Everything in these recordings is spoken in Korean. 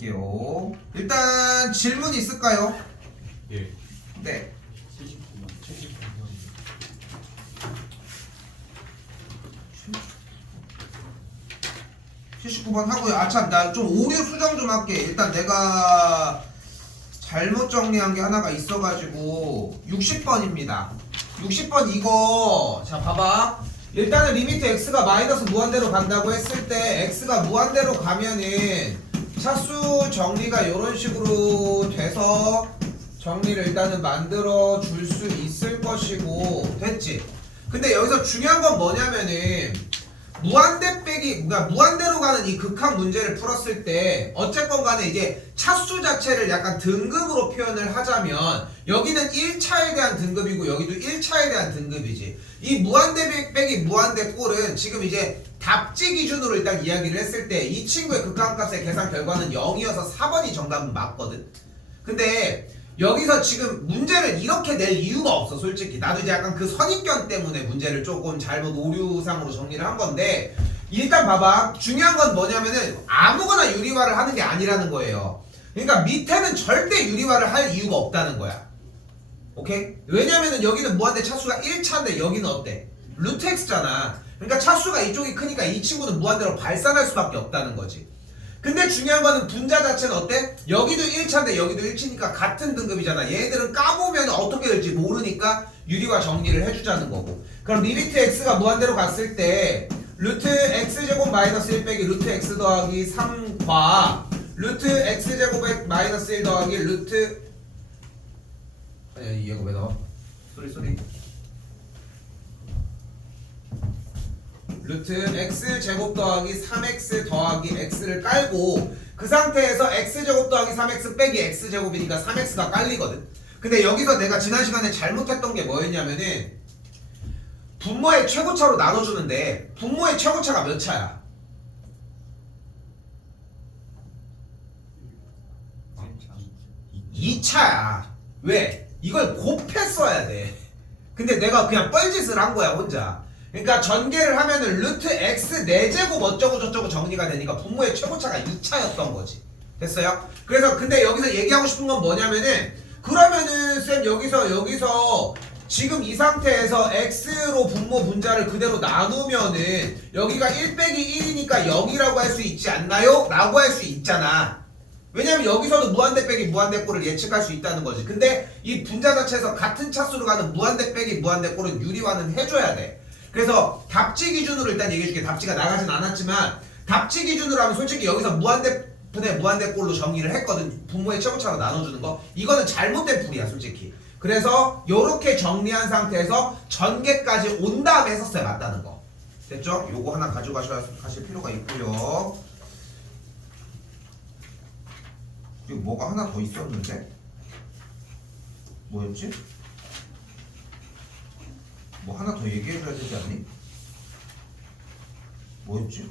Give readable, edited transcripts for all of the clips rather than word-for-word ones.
할게요. 일단 질문 있을까요? 예. 네. 79번 하고요. 아참 나 좀 오류 수정 좀 할게. 일단 내가 잘못 정리한 게 하나가 있어가지고 60번입니다. 60번 이거 자 봐봐. 일단은 리미트 x가 마이너스 무한대로 간다고 했을 때 x가 무한대로 가면은 차수 정리가 이런 식으로 돼서 정리를 일단은 만들어 줄 수 있을 것이고 됐지? 근데 여기서 중요한 건 뭐냐면은 무한대 빼기, 그러니까 무한대로 가는 이 극한 문제를 풀었을 때 어쨌건 간에 이제 차수 자체를 약간 등급으로 표현을 하자면 여기는 1차에 대한 등급이고 여기도 1차에 대한 등급이지. 이 무한대 빼기 무한대 꼴은 지금 이제 답지 기준으로 일단 이야기를 했을 때 이 친구의 극한값의 계산 결과는 0이어서 4번이 정답은 맞거든. 근데 여기서 지금 문제를 이렇게 낼 이유가 없어. 솔직히 나도 이제 약간 그 선입견 때문에 문제를 조금 잘못 오류상으로 정리를 한 건데 일단 봐봐. 중요한 건 뭐냐면은 아무거나 유리화를 하는 게 아니라는 거예요. 그러니까 밑에는 절대 유리화를 할 이유가 없다는 거야. 오케이? 왜냐면은 여기는 무한대 차수가 1차인데 여기는 어때? 루트 x잖아. 그러니까 차수가 이쪽이 크니까 이 친구는 무한대로 발산할 수밖에 없다는 거지. 근데 중요한 거는 분자 자체는 어때? 여기도 1차인데 여기도 1치니까 같은 등급이잖아. 얘네들은 까보면 어떻게 될지 모르니까 유리화 정리를 해주자는 거고. 그럼 리미트 x가 무한대로 갔을 때 루트 x제곱 마이너스 1 빼기 루트 x 더하기 3과 루트 x제곱에 마이너스 1 더하기 루트 아니 얘가 왜 나와? 쏘리 루트 x제곱 더하기 3x 더하기 x를 깔고 그 상태에서 x제곱 더하기 3x 빼기 x제곱이니까 3x가 깔리거든. 근데 여기서 내가 지난 시간에 잘못했던 게 뭐였냐면은 분모의 최고차로 나눠주는데 분모의 최고차가 몇 차야? 2차야. 왜? 이걸 곱했어야 돼. 근데 내가 그냥 뻘짓을 한 거야 혼자. 그러니까 전개를 하면은 루트 x 4제곱 어쩌고 저쩌고 정리가 되니까 분모의 최고차가 2차였던 거지. 됐어요? 그래서 근데 여기서 얘기하고 싶은 건 뭐냐면은 그러면은 쌤 여기서 지금 이 상태에서 x로 분모 분자를 그대로 나누면은 여기가 1 빼기 1이니까 0이라고 할 수 있지 않나요? 라고 할 수 있잖아. 왜냐면 여기서도 무한대 빼기 무한대 꼴을 예측할 수 있다는 거지. 근데 이 분자 자체에서 같은 차수로 가는 무한대 빼기 무한대 꼴은 유리화는 해줘야 돼. 그래서 답지 기준으로 일단 얘기해줄게. 답지가 나가진 않았지만 답지 기준으로 하면 솔직히 여기서 무한대 분의 무한대 꼴로 정리를 했거든. 분모의 최고차로 나눠주는 거. 이거는 잘못된 풀이야 솔직히. 그래서 요렇게 정리한 상태에서 전개까지 온 다음에 했었어야 맞다는 거. 됐죠? 요거 하나 가져가실 필요가 있고요. 이거 뭐가 하나 더 있었는데? 뭐였지? 뭐 하나 더 얘기해줘야 되지 않니? 뭐였지?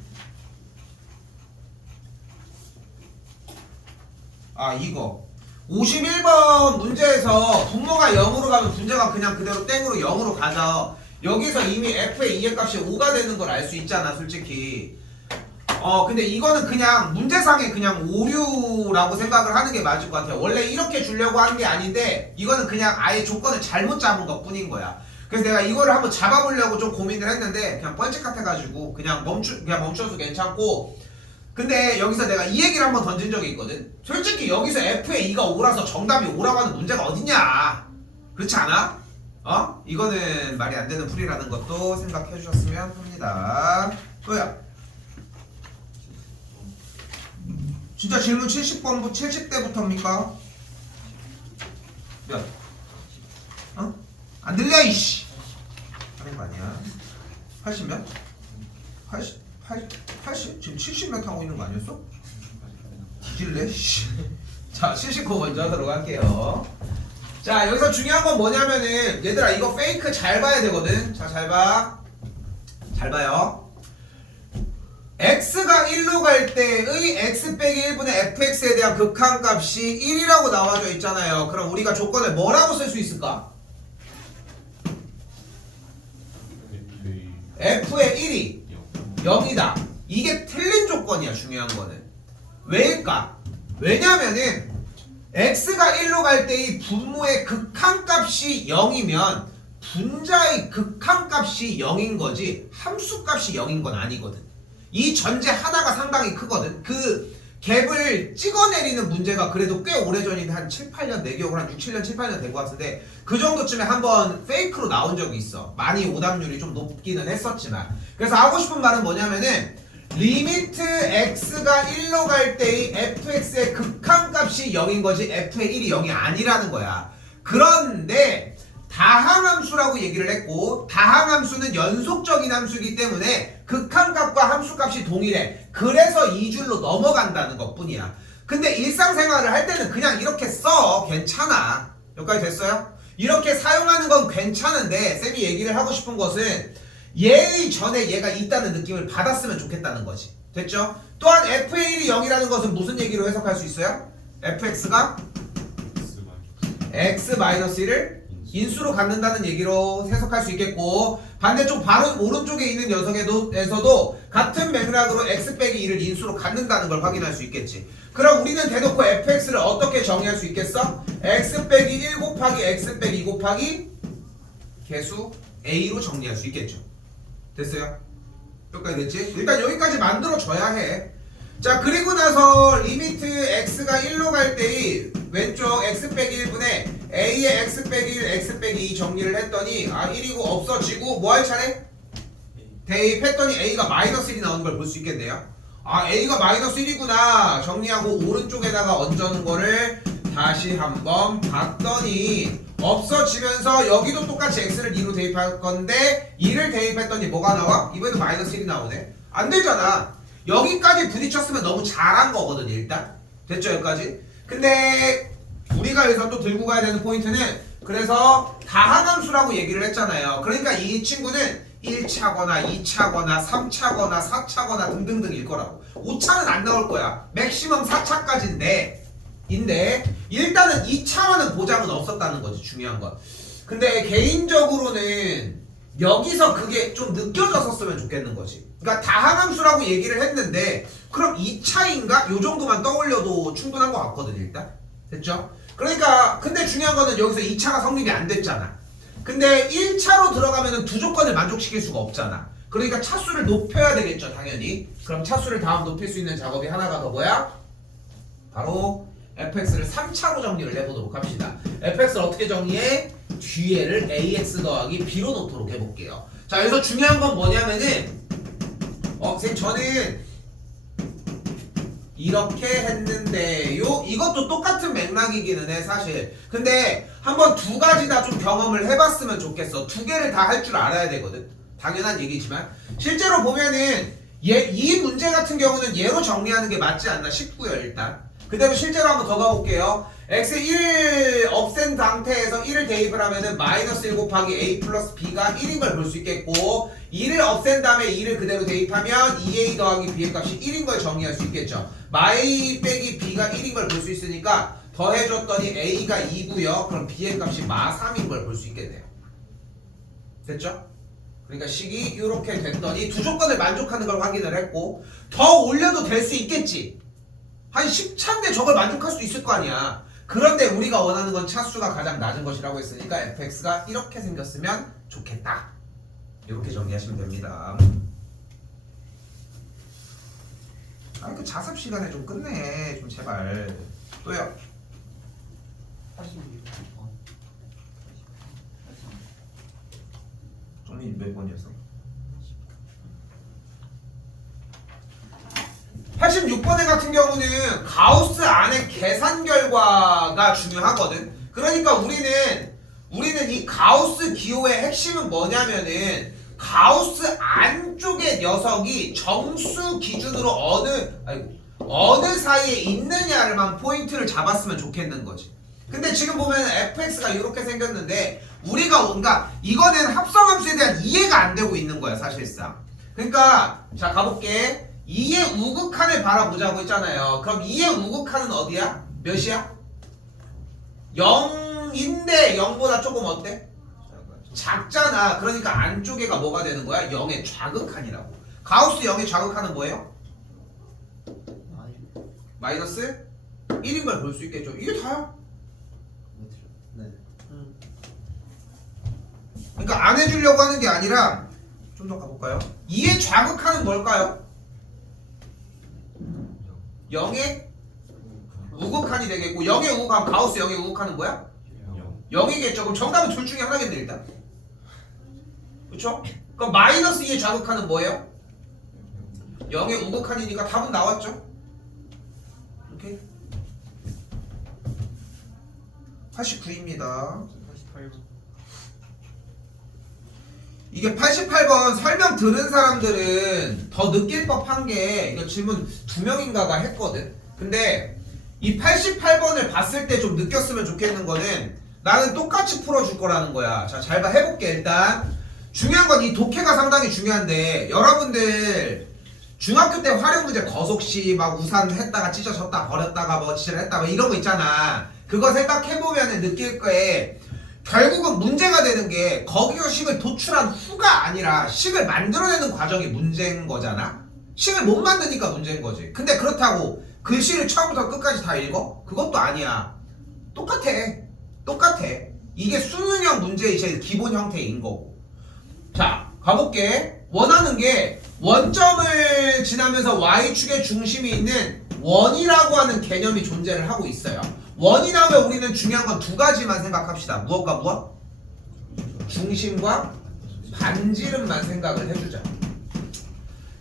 아 이거 51번 문제에서 분모가 0으로 가면 분자가 그냥 그대로 땡으로 0으로 가죠. 여기서 이미 f의 2의 값이 5가 되는 걸 알 수 있잖아 솔직히. 근데 이거는 그냥 문제상에 그냥 오류라고 생각을 하는 게 맞을 것 같아요. 원래 이렇게 주려고 하는 게 아닌데 이거는 그냥 아예 조건을 잘못 잡은 것 뿐인 거야. 그래서 내가 이거를 한번 잡아보려고 좀 고민을 했는데 그냥 뻘짓 같아가지고 그냥 멈춰도 괜찮고. 근데 여기서 내가 이 얘기를 한번 던진 적이 있거든. 솔직히 여기서 f의 2가 5라서 정답이 5라고 하는 문제가 어딨냐? 그렇지 않아? 이거는 말이 안 되는 풀이라는 것도 생각해 주셨으면 합니다. 또야. 진짜 질문 70번부 70대부터입니까? 몇? 안 들려 이씨. 하는 거 아니야. 80 몇? 80? 지금 70 몇 하고 있는 거 아니었어? 뒤질래? 자 79 먼저 하도록 할게요. 자 여기서 중요한 건 뭐냐면은 얘들아 이거 페이크 잘 봐야 되거든. 자 잘 봐. 잘 봐요. x가 1로 갈 때의 x 빼기 1분의 fx에 대한 극한값이 1이라고 나와져 있잖아요. 그럼 우리가 조건을 뭐라고 쓸 수 있을까? f의 1이 0이다. 이게 틀린 조건이야. 중요한 거는 왜일까? 왜냐면은 x가 1로 갈 때 이 분모의 극한값이 0이면 분자의 극한값이 0인 거지 함수값이 0인 건 아니거든. 이 전제 하나가 상당히 크거든. 그 갭을 찍어내리는 문제가 그래도 꽤 오래전인데 한 7, 8년 내 기억으로 한 6, 7년, 7, 8년 된 것 같은데 그 정도쯤에 한번 페이크로 나온 적이 있어. 많이 오답률이 좀 높기는 했었지만. 그래서 하고 싶은 말은 뭐냐면은 리미트 x가 1로 갈 때의 fx의 극한값이 0인 거지 f의 1이 0이 아니라는 거야. 그런데 다항함수라고 얘기를 했고 다항함수는 연속적인 함수이기 때문에 극한값과 함수값이 동일해. 그래서 2줄로 넘어간다는 것뿐이야. 근데 일상생활을 할 때는 그냥 이렇게 써. 괜찮아. 여기까지 됐어요? 이렇게 사용하는 건 괜찮은데 쌤이 얘기를 하고 싶은 것은 얘의 전에 얘가 있다는 느낌을 받았으면 좋겠다는 거지. 됐죠? 또한 f의 1이 0이라는 것은 무슨 얘기로 해석할 수 있어요? fx가 x-1을 인수로 갖는다는 얘기로 해석할 수 있겠고 반대쪽 바로 오른쪽에 있는 녀석에서도 같은 맥락으로 x 빼기 1을 인수로 갖는다는 걸 확인할 수 있겠지. 그럼 우리는 대놓고 fx를 어떻게 정의할 수 있겠어? x 빼기 1 곱하기 x 빼기 2 곱하기 개수 a로 정리할 수 있겠죠. 됐어요? 여기까지 됐지? 일단 여기까지 만들어줘야 해. 자 그리고 나서 리미트 x가 1로 갈 때의 왼쪽 x 빼기 1분의 a의 x 빼기 1, x 빼기 2 정리를 했더니 1이고 없어지고 뭐 할 차례? 대입했더니 a가 마이너스 1이 나오는 걸 볼 수 있겠네요. a가 마이너스 1이구나 정리하고 오른쪽에다가 얹어놓은 거를 다시 한번 봤더니 없어지면서 여기도 똑같이 x를 2로 대입할 건데 2를 대입했더니 뭐가 나와? 이번에도 마이너스 1이 나오네. 안 되잖아. 여기까지 부딪혔으면 너무 잘한 거거든 일단. 됐죠 여기까지? 근데 우리가 여기서 또 들고 가야 되는 포인트는 그래서 다항함수라고 얘기를 했잖아요. 그러니까 이 친구는 1차거나 2차거나 3차거나 4차거나 등등등일 거라고. 5차는 안 나올 거야. 맥시멈 4차까지인데 일단은 2차와는 보장은 없었다는 거지 중요한 건. 근데 개인적으로는 여기서 그게 좀 느껴졌었으면 좋겠는 거지. 그러니까 다항함수라고 얘기를 했는데 그럼 2차인가? 요 정도만 떠올려도 충분한 것 같거든 일단. 됐죠? 그러니까 근데 중요한 거는 여기서 2차가 성립이 안 됐잖아. 근데 1차로 들어가면은 두 조건을 만족시킬 수가 없잖아. 그러니까 차수를 높여야 되겠죠 당연히. 그럼 차수를 다음 높일 수 있는 작업이 하나가 더 뭐야? 바로 fx를 3차로 정리를 해보도록 합시다. fx를 어떻게 정리해? 뒤에를 ax 더하기 b로 놓도록 해볼게요. 자 여기서 중요한 건 뭐냐면은 선생님 저는 이렇게 했는데요. 이것도 똑같은 맥락이기는 해 사실. 근데 한번 두 가지 다 좀 경험을 해봤으면 좋겠어. 두 개를 다 할 줄 알아야 되거든. 당연한 얘기지만 실제로 보면은 이 문제 같은 경우는 얘로 정리하는 게 맞지 않나 싶고요 일단. 그대로 실제로 한번 더 가볼게요. x 1 없앤 상태에서 1을 대입을 하면은 마이너스 1 곱하기 a 플러스 b가 1인 걸 볼 수 있겠고 2를 없앤 다음에 2를 그대로 대입하면 2a 더하기 b의 값이 1인 걸 정의할 수 있겠죠. 마이 빼기 b가 1인 걸 볼 수 있으니까 더해줬더니 a가 2고요. 그럼 b의 값이 마 3인 걸 볼 수 있겠네요. 됐죠? 그러니까 식이 이렇게 됐더니 두 조건을 만족하는 걸 확인을 했고 더 올려도 될 수 있겠지. 한 10차인데 저걸 만족할 수 있을 거 아니야. 그런데 우리가 원하는 건 차수가 가장 낮은 것이라고 했으니까 fx가 이렇게 생겼으면 좋겠다. 이렇게 정리하시면 됩니다. 그 자습 시간에 좀 끝내. 좀 제발. 또요. 86번. 종이 몇 번이었어? 86번에 같은 경우는 가우스 안의 계산 결과가 중요하거든. 그러니까 우리는 이 가우스 기호의 핵심은 뭐냐면은 가우스 안쪽의 녀석이 정수 기준으로 어느 사이에 있느냐를만 포인트를 잡았으면 좋겠는 거지. 근데 지금 보면 fx가 이렇게 생겼는데 우리가 뭔가 이거는 합성함수에 대한 이해가 안 되고 있는 거야 사실상. 그러니까 자 가볼게. 2의 우극한을 바라보자고 했잖아요. 그럼 2의 우극한은 어디야? 몇이야? 0인데 0보다 조금 어때? 작잖아. 그러니까 안쪽에가 뭐가 되는 거야? 0의 좌극한이라고. 가우스 0의 좌극한은 뭐예요? 마이너스 1인 걸 볼 수 있겠죠. 이게 다야. 네. 그러니까 안 해주려고 하는 게 아니라 좀 더 가볼까요? 2의 좌극하는 뭘까요? 0의 우극한이 되겠고 0의 우극한 가우스 0의 우극한은 뭐야? 0이겠죠. 그럼 정답은 둘 중에 하나겠네 일단. 그쵸? 그럼 마이너스 2의 좌극한은 뭐예요? 0의 우극한이니까 답은 나왔죠? 오케이? 89입니다. 88번. 이게 88번 설명 들은 사람들은 더 느낄 법한 게 이거 질문 2명인가가 했거든. 근데 이 88번을 봤을 때 좀 느꼈으면 좋겠는 거는 나는 똑같이 풀어줄 거라는 거야. 자, 잘 봐. 해볼게. 일단 중요한 건 이 독해가 상당히 중요한데 여러분들 중학교 때 활용 문제 거속시 막 우산 했다가 찢어졌다 버렸다가 뭐 지랄 했다 뭐 이런 거 있잖아. 그거 생각해보면 느낄 거에 결국은 문제가 되는 게 거기서 식을 도출한 후가 아니라 식을 만들어내는 과정이 문제인 거잖아. 식을 못 만드니까 문제인 거지. 근데 그렇다고 글씨를 처음부터 끝까지 다 읽어? 그것도 아니야. 똑같아. 똑같아. 이게 수능형 문제의 제일 기본 형태인 거고. 자, 가볼게. 원하는 게 원점을 지나면서 y축의 중심이 있는 원이라고 하는 개념이 존재를 하고 있어요. 원이라면 우리는 중요한 건 두 가지만 생각합시다. 무엇과 무엇? 중심과 반지름만 생각을 해주자.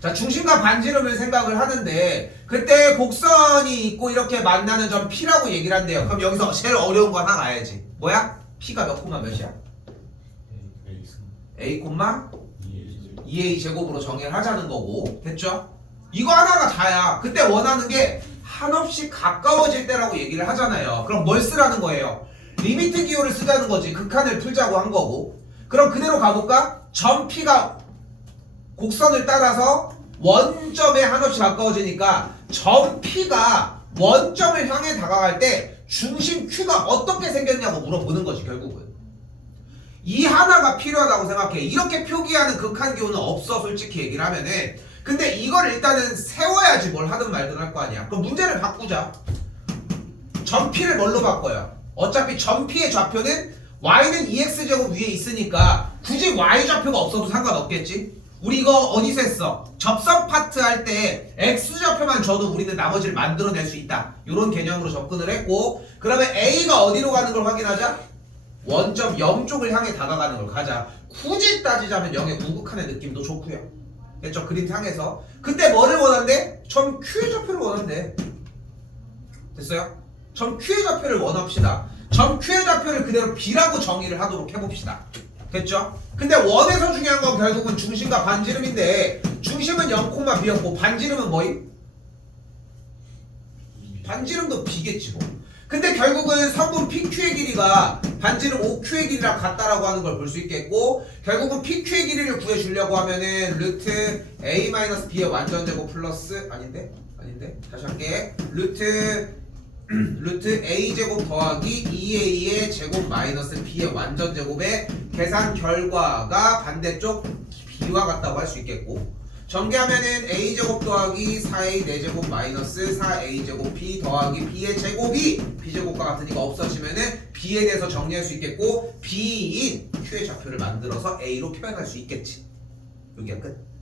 자, 중심과 반지름을 생각을 하는데 그때 곡선이 있고 이렇게 만나는 점 P라고 얘기를 한대요. 그럼 여기서 제일 어려운 거 하나 가야지. 뭐야? P가 몇 콤마 몇이야? A 콤마 2A 제곱으로 정의를 하자는 거고. 됐죠? 이거 하나가 다야. 그때 원하는 게 한없이 가까워질 때라고 얘기를 하잖아요. 그럼 뭘 쓰라는 거예요? 리미트 기호를 쓰자는 거지. 극한을 풀자고 한 거고. 그럼 그대로 가볼까? 점 P가 곡선을 따라서 원점에 한없이 가까워지니까 점 P가 원점을 향해 다가갈 때 중심 Q가 어떻게 생겼냐고 물어보는 거지 결국은. 이 하나가 필요하다고 생각해. 이렇게 표기하는 극한 기호는 없어 솔직히 얘기를 하면은. 근데 이걸 일단은 세워야지 뭘 하든 말든 할 거 아니야. 그럼 문제를 바꾸자. 점 P를 뭘로 바꿔요? 어차피 점 P의 좌표는 Y는 2X제곱 위에 있으니까 굳이 Y 좌표가 없어도 상관없겠지? 우리 이거 어디서 했어? 접선 파트 할 때 X좌표만 줘도 우리는 나머지를 만들어낼 수 있다. 이런 개념으로 접근을 했고, 그러면 A가 어디로 가는 걸 확인하자? 원점 0쪽을 향해 다가가는 걸 가자. 굳이 따지자면 0의 우극한의 느낌도 좋고요. 됐죠? 그림 상에서. 그때 뭐를 원한대? 점 Q의 좌표를 원한대. 됐어요? 점 Q의 좌표를 원합시다. 점 Q의 좌표를 그대로 B라고 정의를 하도록 해봅시다. 됐죠? 근데 원에서 중요한 건 결국은 중심과 반지름인데 중심은 0,B였고 반지름은 뭐임? 반지름도 B겠지 뭐. 근데 결국은 성분 PQ의 길이가 반지름 OQ의 길이랑 같다라고 하는 걸 볼 수 있겠고, 결국은 PQ의 길이를 구해주려고 하면은 루트 A-B의 완전제곱 플러스 아닌데 다시 할게. 루트 A제곱 더하기 2A의 제곱 마이너스 B의 완전제곱의 계산 결과가 반대쪽 B와 같다고 할 수 있겠고, 전개하면은 A제곱 더하기 4A 4제곱 마이너스 4A제곱 B 더하기 B의 제곱이 B제곱과 같으니까 없어지면은 B에 대해서 정리할 수 있겠고, B인 Q의 좌표를 만들어서 A로 표현할 수 있겠지. 여기가 끝.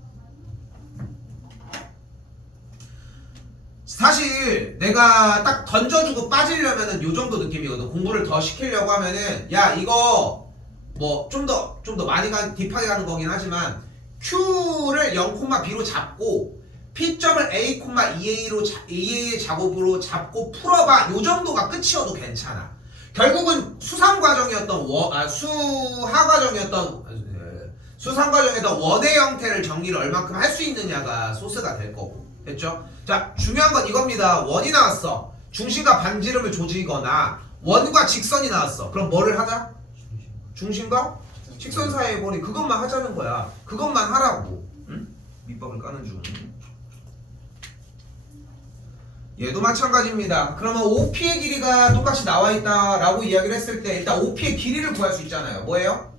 사실 내가 딱 던져주고 빠지려면은 요 정도 느낌이거든. 공부를 더 시키려고 하면은 야 이거 뭐 좀 더 많이 딥하게 가는 거긴 하지만 Q를 0,B로 잡고 P점을 A,2A의 작업으로 잡고 풀어봐. 요 정도가 끝이어도 괜찮아. 결국은 수상과정이었던 수상과정이었던 원의 형태를 정리를 얼만큼 할 수 있느냐가 소스가 될 거고. 됐죠? 자, 중요한 건 이겁니다. 원이 나왔어. 중심과 반지름을 조지거나 원과 직선이 나왔어. 그럼 뭐를 하자? 중심과 직선 사이의 거리 그것만 하자는 거야. 그것만 하라고. 응? 밑밥을 까는 중. 얘도 마찬가지입니다. 그러면 OP의 길이가 똑같이 나와 있다라고 이야기를 했을 때 일단 OP의 길이를 구할 수 있잖아요. 뭐예요?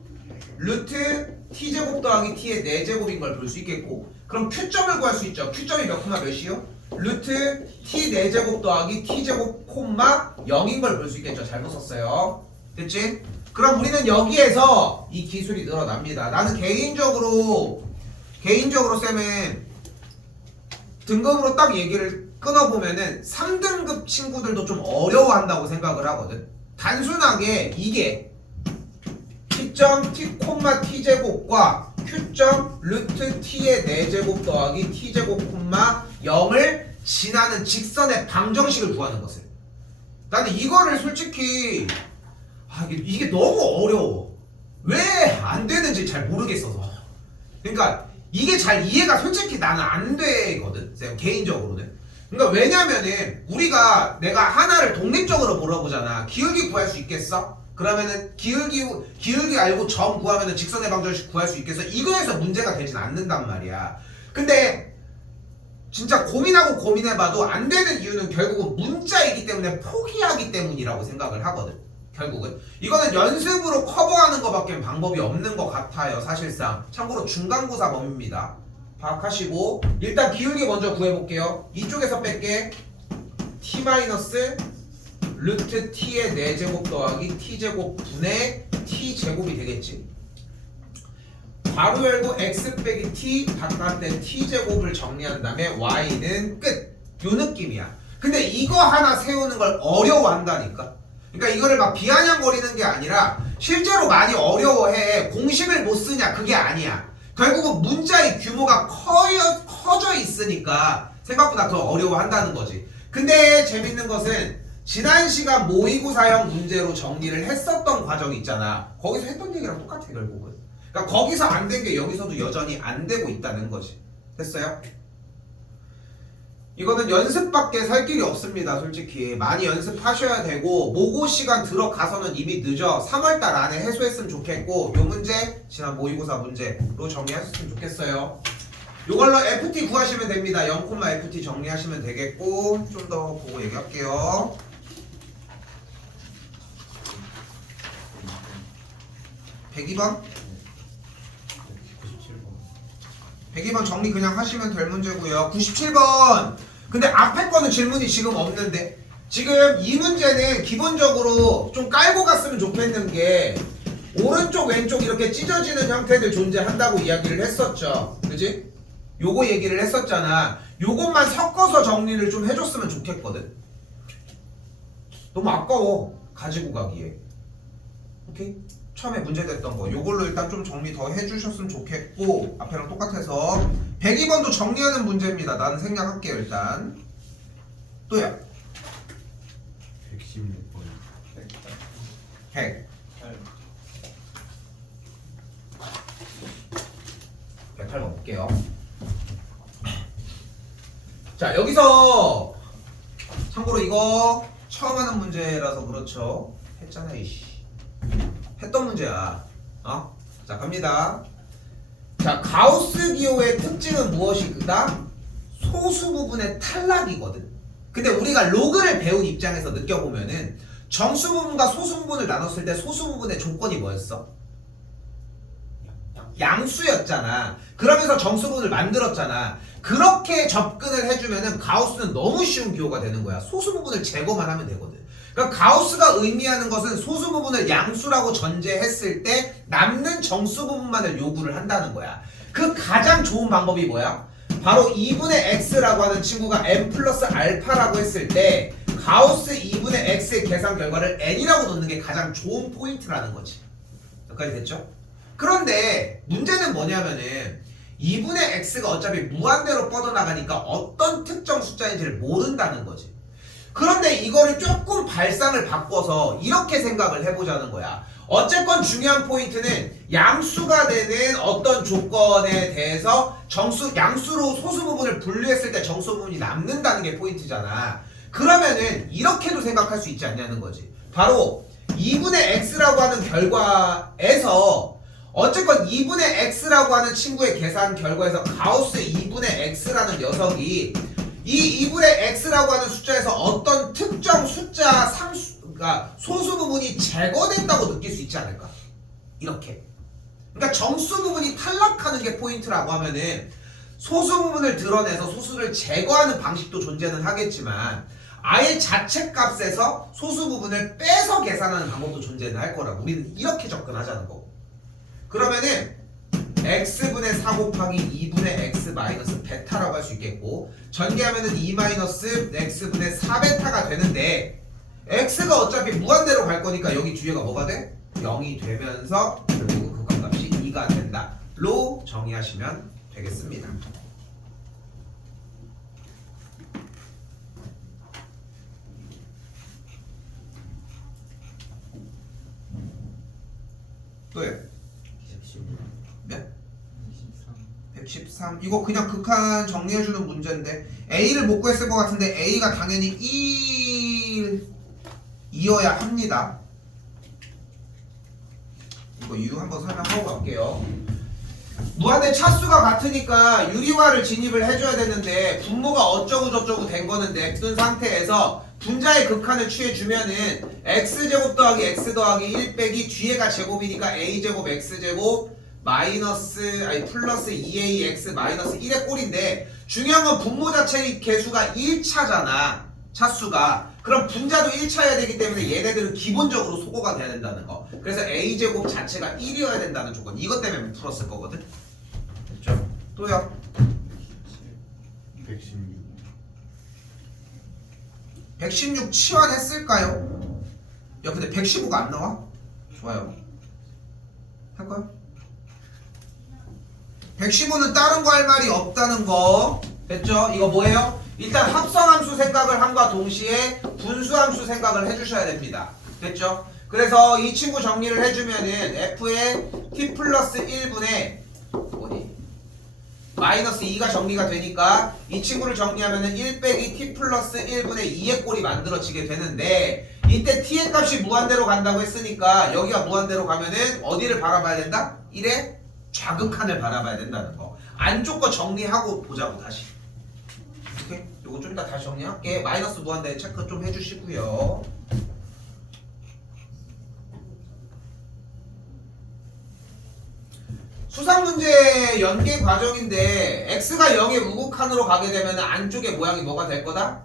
루트 T제곱 더하기 T의 4제곱인 걸 볼 수 있겠고, 그럼 Q점을 구할 수 있죠. Q점이 몇 콤마 몇이요? 루트 t 4제곱 더하기 t제곱 콤마 0인 걸 볼 수 있겠죠. 잘못 썼어요. 됐지? 그럼 우리는 여기에서 이 기술이 늘어납니다. 나는 개인적으로 쌤은 등급으로 딱 얘기를 끊어보면은 3등급 친구들도 좀 어려워한다고 생각을 하거든. 단순하게 이게 P점 t 콤마 t제곱과 Q점 루트 t의 4제곱 더하기 t제곱 콤마 0을 지나는 직선의 방정식을 구하는 것을. 나는 이거를 솔직히 이게 너무 어려워. 왜 안 되는지 잘 모르겠어서. 그러니까 이게 잘 이해가 솔직히 나는 안 되거든. 개인적으로는. 그러니까 왜냐면은 내가 하나를 독립적으로 물어보잖아. 기울기 구할 수 있겠어? 그러면은 기울기 알고 점 구하면은 직선의 방정식 구할 수 있겠어? 이거에서 문제가 되진 않는단 말이야. 근데 진짜 고민해봐도 안 되는 이유는 결국은 문자이기 때문에 포기하기 때문이라고 생각을 하거든. 결국은 이거는 연습으로 커버하는 것밖에 방법이 없는 것 같아요. 사실상. 참고로 중간고사 범위입니다. 파악하시고 일단 기울기 먼저 구해볼게요. 이쪽에서 뺄게. t 마이너스 루트 t의 4제곱 더하기 t제곱 분의 t제곱이 되겠지. 바로 열고 x 빼기 t 바깥에 t제곱을 정리한 다음에 y는 끝. 요 느낌이야. 근데 이거 하나 세우는 걸 어려워한다니까. 그러니까 이거를 막 비아냥거리는 게 아니라 실제로 많이 어려워해. 공식을 못 쓰냐 그게 아니야. 결국은 문자의 규모가 커져 있으니까 생각보다 더 어려워한다는 거지. 근데 재밌는 것은 지난 시간 모의고사형 문제로 정리를 했었던 과정이 있잖아. 거기서 했던 얘기랑 똑같아 결국은. 그러니까 거기서 안 된 게 여기서도 여전히 안 되고 있다는 거지. 됐어요? 이거는 연습밖에 살 길이 없습니다. 솔직히 많이 연습하셔야 되고 모고 시간 들어가서는 이미 늦어. 3월달 안에 해소했으면 좋겠고 요 문제 지난 모의고사 문제로 정리하셨으면 좋겠어요. 요걸로 FT 구하시면 됩니다. 0, FT 정리하시면 되겠고 좀 더 보고 얘기할게요. 102번? 102번 정리 그냥 하시면 될 문제고요. 97번. 근데 앞에 거는 질문이 지금 없는데 지금 이 문제는 기본적으로 좀 깔고 갔으면 좋겠는 게 오른쪽 왼쪽 이렇게 찢어지는 형태들 존재한다고 이야기를 했었죠. 그지? 요거 얘기를 했었잖아. 요것만 섞어서 정리를 좀 해줬으면 좋겠거든. 너무 아까워 가지고 가기에. 오케이? 처음에 문제됐던 거 요걸로 일단 좀 정리 더 해주셨으면 좋겠고 앞에랑 똑같아서 102번도 정리하는 문제입니다. 나는 생략할게요. 일단 또야 116번 100 108번 볼게요. 자 여기서 참고로 이거 처음 하는 문제라서 그렇죠. 했잖아 이씨. 했던 문제야. 자 갑니다. 자 가우스 기호의 특징은 무엇이다? 소수 부분의 탈락이거든. 근데 우리가 로그를 배운 입장에서 느껴보면은 정수 부분과 소수 부분을 나눴을 때 소수 부분의 조건이 뭐였어? 양수였잖아. 그러면서 정수 부분을 만들었잖아. 그렇게 접근을 해주면은 가우스는 너무 쉬운 기호가 되는 거야. 소수 부분을 제거만 하면 되거든. 그러니까 가우스가 의미하는 것은 소수 부분을 양수라고 전제했을 때 남는 정수 부분만을 요구를 한다는 거야. 그 가장 좋은 방법이 뭐야? 바로 2분의 x라고 하는 친구가 n 플러스 알파라고 했을 때 가우스 2분의 x의 계산 결과를 n이라고 놓는 게 가장 좋은 포인트라는 거지. 여기까지 됐죠? 그런데 문제는 뭐냐면은 2분의 x가 어차피 무한대로 뻗어나가니까 어떤 특정 숫자인지를 모른다는 거지. 그런데 이거를 조금 발상을 바꿔서 이렇게 생각을 해보자는 거야. 어쨌건 중요한 포인트는 양수가 되는 어떤 조건에 대해서 양수로 소수 부분을 분류했을 때 정수 부분이 남는다는 게 포인트잖아. 그러면은 이렇게도 생각할 수 있지 않냐는 거지. 바로 2분의 x라고 하는 결과에서 어쨌건 2분의 x라고 하는 친구의 계산 결과에서 가우스 2분의 x라는 녀석이 이 2분의 x라고 하는 숫자에서 어떤 특정 숫자 그러니까 소수 부분이 제거됐다고 느낄 수 있지 않을까? 이렇게. 그러니까 정수 부분이 탈락하는 게 포인트라고 하면은 소수 부분을 드러내서 소수를 제거하는 방식도 존재는 하겠지만 아예 자체 값에서 소수 부분을 빼서 계산하는 방법도 존재는 할 거라고. 우리는 이렇게 접근하자는 거고. 그러면은 x분의 4 곱하기 2분의 x 마이너스 베타라고 할 수 있겠고, 전개하면은 2 마이너스 x분의 4베타가 되는데 x가 어차피 무한대로 갈 거니까 여기 뒤에가 뭐가 돼? 0이 되면서 결국 극한값이 2가 된다 로 정의하시면 되겠습니다. 또요. 116. 몇? 23. 113. 이거 그냥 극한 정리해주는 문제인데 A를 못 구했을 것 같은데 A가 당연히 1이어야 합니다. 이거 이유 한번 설명하고 갈게요. 무한대 차수가 같으니까 유리화를 진입을 해줘야 되는데 분모가 어쩌고 저쩌고 된 거는 냅둔 상태에서 분자의 극한을 취해주면은 x제곱 더하기 x 더하기 1 빼기 뒤에가 제곱이니까 a제곱 x제곱 마이너스 아니 플러스 2ax 마이너스 1의 꼴인데, 중요한 건 분모 자체의 개수가 1차잖아. 차수가. 그럼 분자도 1차여야 되기 때문에 얘네들은 기본적으로 소거가 돼야 된다는 거. 그래서 a제곱 자체가 1이어야 된다는 조건. 이것 때문에 풀었을 거거든. 됐죠? 또요. 116. 116 치환했을까요? 야 근데 115가 안 나와? 좋아요. 할 거야? 115는 다른 거 할 말이 없다는 거. 됐죠? 이거 뭐예요? 일단 합성함수 생각을 함과 동시에 분수함수 생각을 해주셔야 됩니다. 됐죠? 그래서 이 친구 정리를 해주면은 f의 t 플러스 1분의 어디? 마이너스 2가 정리가 되니까 이 친구를 정리하면은 1 빼기 t 플러스 1분의 2의 꼴이 만들어지게 되는데, 이때 t의 값이 무한대로 간다고 했으니까 여기가 무한대로 가면은 어디를 바라봐야 된다? 1의 좌극한을 바라봐야 된다는 거. 안쪽 거 정리하고 보자고 다시. 오케이? 요거 좀 이따 다시 정리할게. 마이너스 무한대 체크 좀 해주시고요. 수상문제 연계 과정인데 x가 0의 우극한으로 가게 되면 안쪽에 모양이 뭐가 될 거다?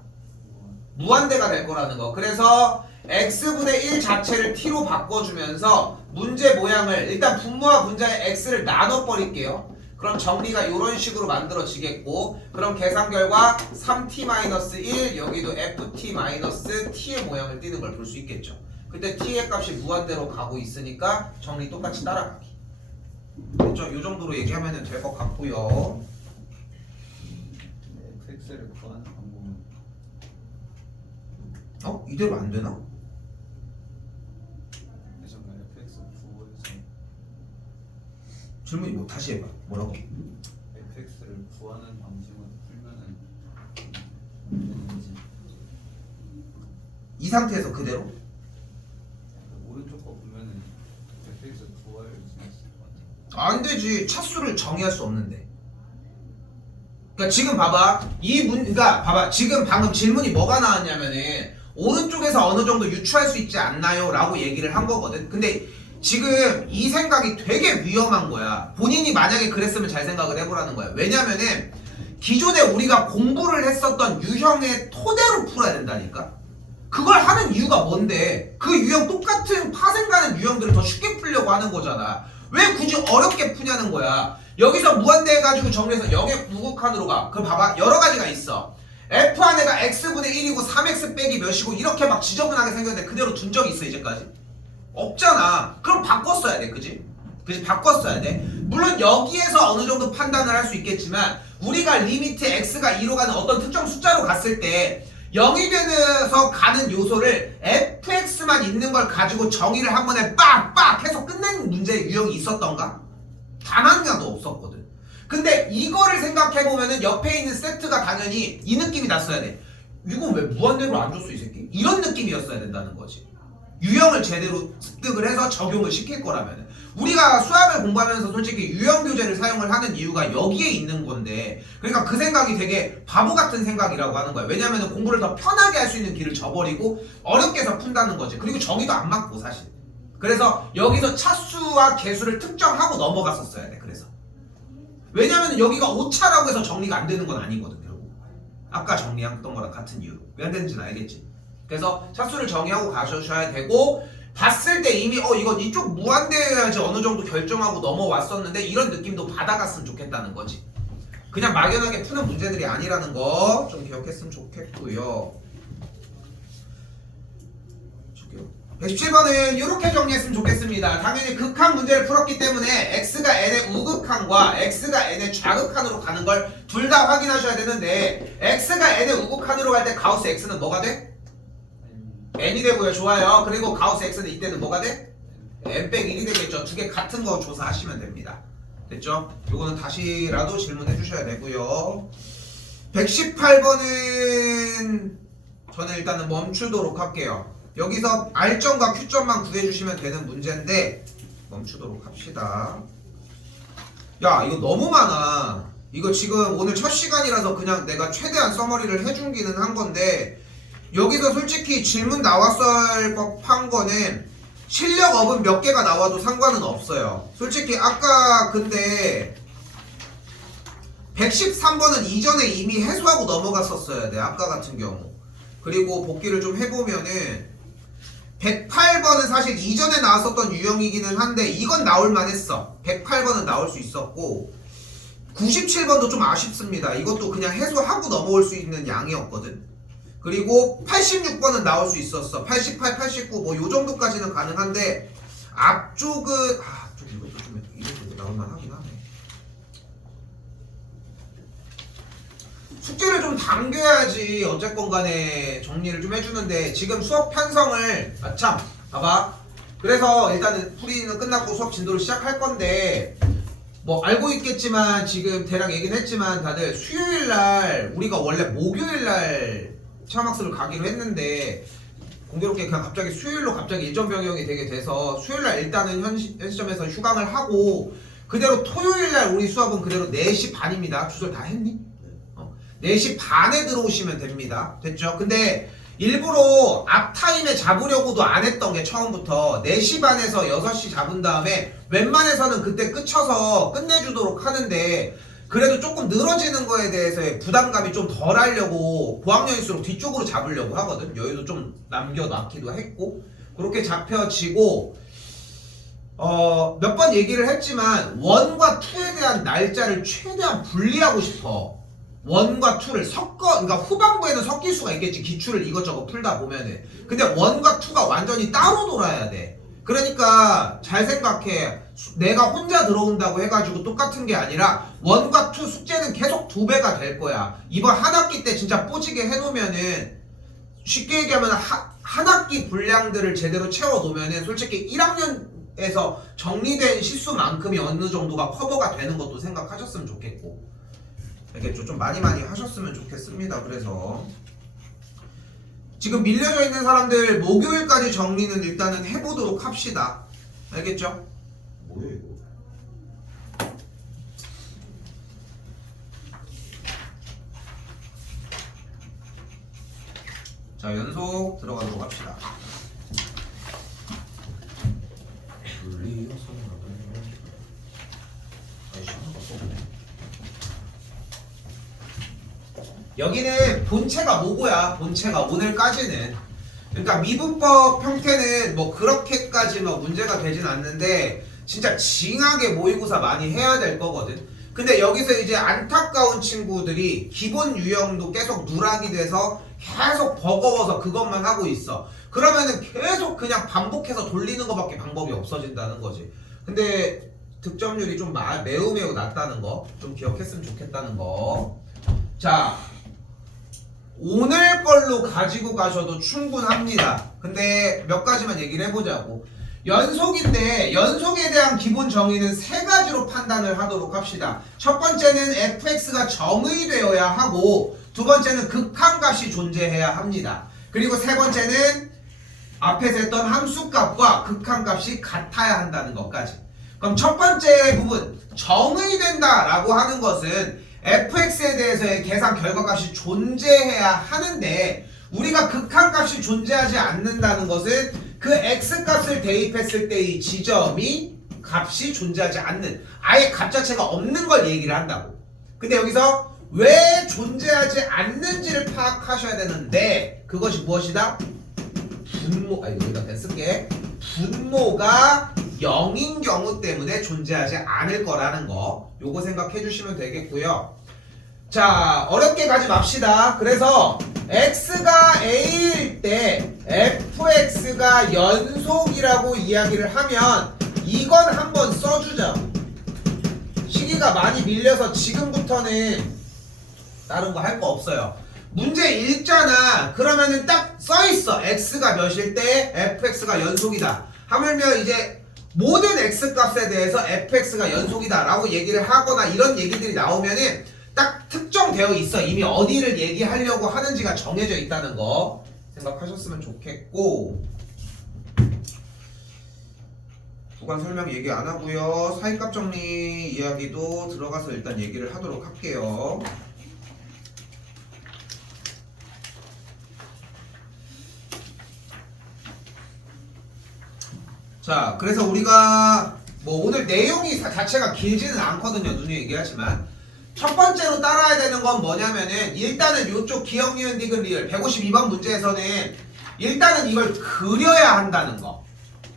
무한대가 될 거라는 거. 그래서 x분의 1 자체를 t로 바꿔주면서 문제 모양을 일단 분모와 분자의 x를 나눠버릴게요. 그럼 정리가 이런 식으로 만들어지겠고, 그럼 계산 결과 3t-1 여기도 ft-t의 모양을 띄는 걸 볼 수 있겠죠. 그때 t의 값이 무한대로 가고 있으니까 정리 똑같이 따라가기. 됐죠? 이 정도로 얘기하면 될 것 같고요. fx를 구하는 방법은 이대로 안 되나? 예전에 fx 구해서 질문이 뭐 다시 해봐. 뭐라고? fx를 구하는 방식으로 풀면은 되는지. 이 상태에서 그대로? 오른쪽 거 보면은 fx 구할 수 있을 것 같아. 안 되지. 차수를 정의할 수 없는데. 그러니까 지금 봐봐. 그러니까 봐봐. 지금 방금 질문이 뭐가 나왔냐면은 오른쪽에서 어느 정도 유추할 수 있지 않나요? 라고 얘기를 한 거거든. 근데 지금 이 생각이 되게 위험한 거야. 본인이 만약에 그랬으면 잘 생각을 해보라는 거야. 왜냐면은 기존에 우리가 공부를 했었던 유형의 토대로 풀어야 된다니까. 그걸 하는 이유가 뭔데? 그 유형 똑같은 파생가는 유형들을 더 쉽게 풀려고 하는 거잖아. 왜 굳이 어렵게 푸냐는 거야. 여기서 무한대 해가지고 정리해서 0의 우극한으로 가. 그럼 봐봐. 여러 가지가 있어. f 안에가 x분의 1이고 3x 빼기 몇이고 이렇게 막 지저분하게 생겼는데 그대로 둔 적이 있어 이제까지? 없잖아. 그럼 바꿨어야 돼. 그지? 바꿨어야 돼. 물론 여기에서 어느 정도 판단을 할 수 있겠지만 우리가 리미트 x가 2로 가는 어떤 특정 숫자로 갔을 때 0이 되면서 가는 요소를 fx만 있는 걸 가지고 정의를 한 번에 빡빡 해서 끝내는 문제의 유형이 있었던가? 단 한 개도 없었거든. 근데 이거를 생각해보면은 옆에 있는 세트가 당연히 이 느낌이 났어야 돼. 이건 왜 무한대로 안 줬어 이 새끼? 이런 느낌이었어야 된다는 거지. 유형을 제대로 습득을 해서 적용을 시킬 거라면. 우리가 수학을 공부하면서 솔직히 유형 교재를 사용을 하는 이유가 여기에 있는 건데, 그러니까 그 생각이 되게 바보 같은 생각이라고 하는 거야. 왜냐면 공부를 더 편하게 할 수 있는 길을 저버리고 어렵게 해서 푼다는 거지. 그리고 정의도 안 맞고 사실. 그래서 여기서 차수와 개수를 특정하고 넘어갔었어야 돼. 그래서 왜냐면 여기가 오차라고 해서 정리가 안 되는 건 아니거든 결국. 아까 정리했던 거랑 같은 이유로. 왜 안 되는지는 알겠지? 그래서 차수를 정의하고 가셔야 되고 봤을 때 이미 이건 이쪽 무한대여야지 어느 정도 결정하고 넘어왔었는데 이런 느낌도 받아갔으면 좋겠다는 거지. 그냥 막연하게 푸는 문제들이 아니라는 거 좀 기억했으면 좋겠고요. 117번은 이렇게 정리했으면 좋겠습니다. 당연히 극한 문제를 풀었기 때문에 x가 n의 우극한과 x가 n의 좌극한으로 가는 걸 둘 다 확인하셔야 되는데 x가 n의 우극한으로 갈 때 가우스 x는 뭐가 돼? n이 되고요. 좋아요. 그리고 가우스 x는 이때는 뭐가 돼? n-1이 되겠죠. 두 개 같은 거 조사하시면 됩니다. 됐죠? 요거는 다시라도 질문해 주셔야 되고요. 118번은 저는 일단은 멈추도록 할게요. 여기서 R점과 Q점만 구해주시면 되는 문제인데 멈추도록 합시다. 야 이거 너무 많아. 이거 지금 오늘 첫 시간이라서 그냥 내가 최대한 서머리를 해준기는 한 건데 여기서 솔직히 질문 나왔을 법한 거는 실력업은 몇 개가 나와도 상관은 없어요. 솔직히 아까 근데 113번은 이전에 이미 해소하고 넘어갔었어야 돼. 아까 같은 경우. 그리고 복기를 좀 해보면은 108번은 사실 이전에 나왔었던 유형이기는 한데 이건 나올만 했어. 108번은 나올 수 있었고 97번도 좀 아쉽습니다. 이것도 그냥 해소하고 넘어올 수 있는 양이었거든. 그리고 86번은 나올 수 있었어. 88, 89 뭐 요 정도까지는 가능한데 앞쪽은 좀 이것도 좀 이것도 나올만 하긴 하네. 숙제를 좀 당겨야지 어쨌건 간에 정리를 좀 해주는데 지금 수업 편성을 참 봐봐. 그래서 일단은 풀이는 끝났고 수업 진도를 시작할 건데 뭐 알고 있겠지만 지금 대략 얘기는 했지만 다들 수요일날 우리가 원래 목요일날 체험학습을 가기로 했는데 공교롭게 그냥 갑자기 수요일로 갑자기 일정 변경이 되게 돼서 수요일날 일단은 현 시점에서 휴강을 하고 그대로 토요일날 우리 수업은 그대로 4시 반입니다. 주절 다 했니? 4시 반에 들어오시면 됩니다. 됐죠? 근데 일부러 앞타임에 잡으려고도 안 했던 게 처음부터 4시 반에서 6시 잡은 다음에 웬만해서는 그때 끝쳐서 끝내주도록 하는데 그래도 조금 늘어지는 거에 대해서의 부담감이 좀 덜 하려고 고학년일수록 뒤쪽으로 잡으려고 하거든. 여유도 좀 남겨놨기도 했고 그렇게 잡혀지고 몇 번 얘기를 했지만 1과 2에 대한 날짜를 최대한 분리하고 싶어. 1과 2를 그러니까 후반부에는 섞일 수가 있겠지. 기출을 이것저것 풀다 보면은. 근데 1과 2가 완전히 따로 돌아야 돼. 그러니까 잘 생각해. 내가 혼자 들어온다고 해가지고 똑같은 게 아니라 1과 2 숙제는 계속 2배가 될 거야. 이번 한 학기 때 진짜 뽀지게 해놓으면은 쉽게 얘기하면 한 학기 분량들을 제대로 채워놓으면은 솔직히 1학년에서 정리된 실수만큼이 어느 정도가 커버가 되는 것도 생각하셨으면 좋겠고 알겠죠? 좀 많이 하셨으면 좋겠습니다. 그래서 지금 밀려져 있는 사람들 목요일까지 정리는 일단은 해보도록 합시다. 알겠죠? 뭐야 이거? 자 연속 들어가도록 합시다. 여기는 본체가 뭐고야? 본체가 오늘까지는 그러니까 미분법 형태는 뭐 그렇게까지 뭐 문제가 되진 않는데 진짜 징하게 모의고사 많이 해야 될 거거든. 근데 여기서 이제 안타까운 친구들이 기본 유형도 계속 누락이 돼서 계속 버거워서 그것만 하고 있어. 그러면은 계속 그냥 반복해서 돌리는 거밖에 방법이 없어진다는 거지. 근데 득점률이 좀 매우 낮다는 거 좀 기억했으면 좋겠다는 거. 자 오늘 걸로 가지고 가셔도 충분합니다. 근데 몇 가지만 얘기를 해보자고. 연속인데 연속에 대한 기본 정의는 3가지로 판단을 하도록 합시다. 첫 번째는 fx가 정의되어야 하고 두 번째는 극한값이 존재해야 합니다. 그리고 세 번째는 앞에서 했던 함수값과 극한값이 같아야 한다는 것까지. 그럼 첫 번째 부분 정의된다 라고 하는 것은 fx에 대해서의 계산 결과값이 존재해야 하는데 우리가 극한값이 존재하지 않는다는 것은 그 x값을 대입했을 때의 지점이 값이 존재하지 않는 아예 값 자체가 없는 걸 얘기를 한다고. 근데 여기서 왜 존재하지 않는지를 파악하셔야 되는데 그것이 무엇이다? 분모, 여기다 그냥 쓸게. 분모가 0인 경우 때문에 존재하지 않을 거라는 거 요거 생각해 주시면 되겠고요. 자, 어렵게 가지 맙시다. 그래서 x가 a일 때 fx가 연속이라고 이야기를 하면 이건 한번 써주자. 시기가 많이 밀려서 지금부터는 다른 거 할 거 없어요. 문제 읽잖아. 그러면은 딱 써있어. x가 몇일 때 fx가 연속이다. 하물며 이제 모든 x 값에 대해서 fx가 연속이다 라고 얘기를 하거나 이런 얘기들이 나오면은 딱 특정되어 있어. 이미 어디를 얘기하려고 하는지가 정해져 있다는 거 생각하셨으면 좋겠고, 구간 설명 얘기 안 하고요. 사이값 정리 이야기도 들어가서 일단 얘기를 하도록 할게요. 자, 그래서 우리가 뭐 오늘 내용이 자체가 길지는 않거든요. 누누이 얘기하지만 첫 번째로 따라야 되는 건 뭐냐면은 일단은 이쪽 기억, 니은, 디귿, 리을 152번 문제에서는 일단은 이걸 그려야 한다는 거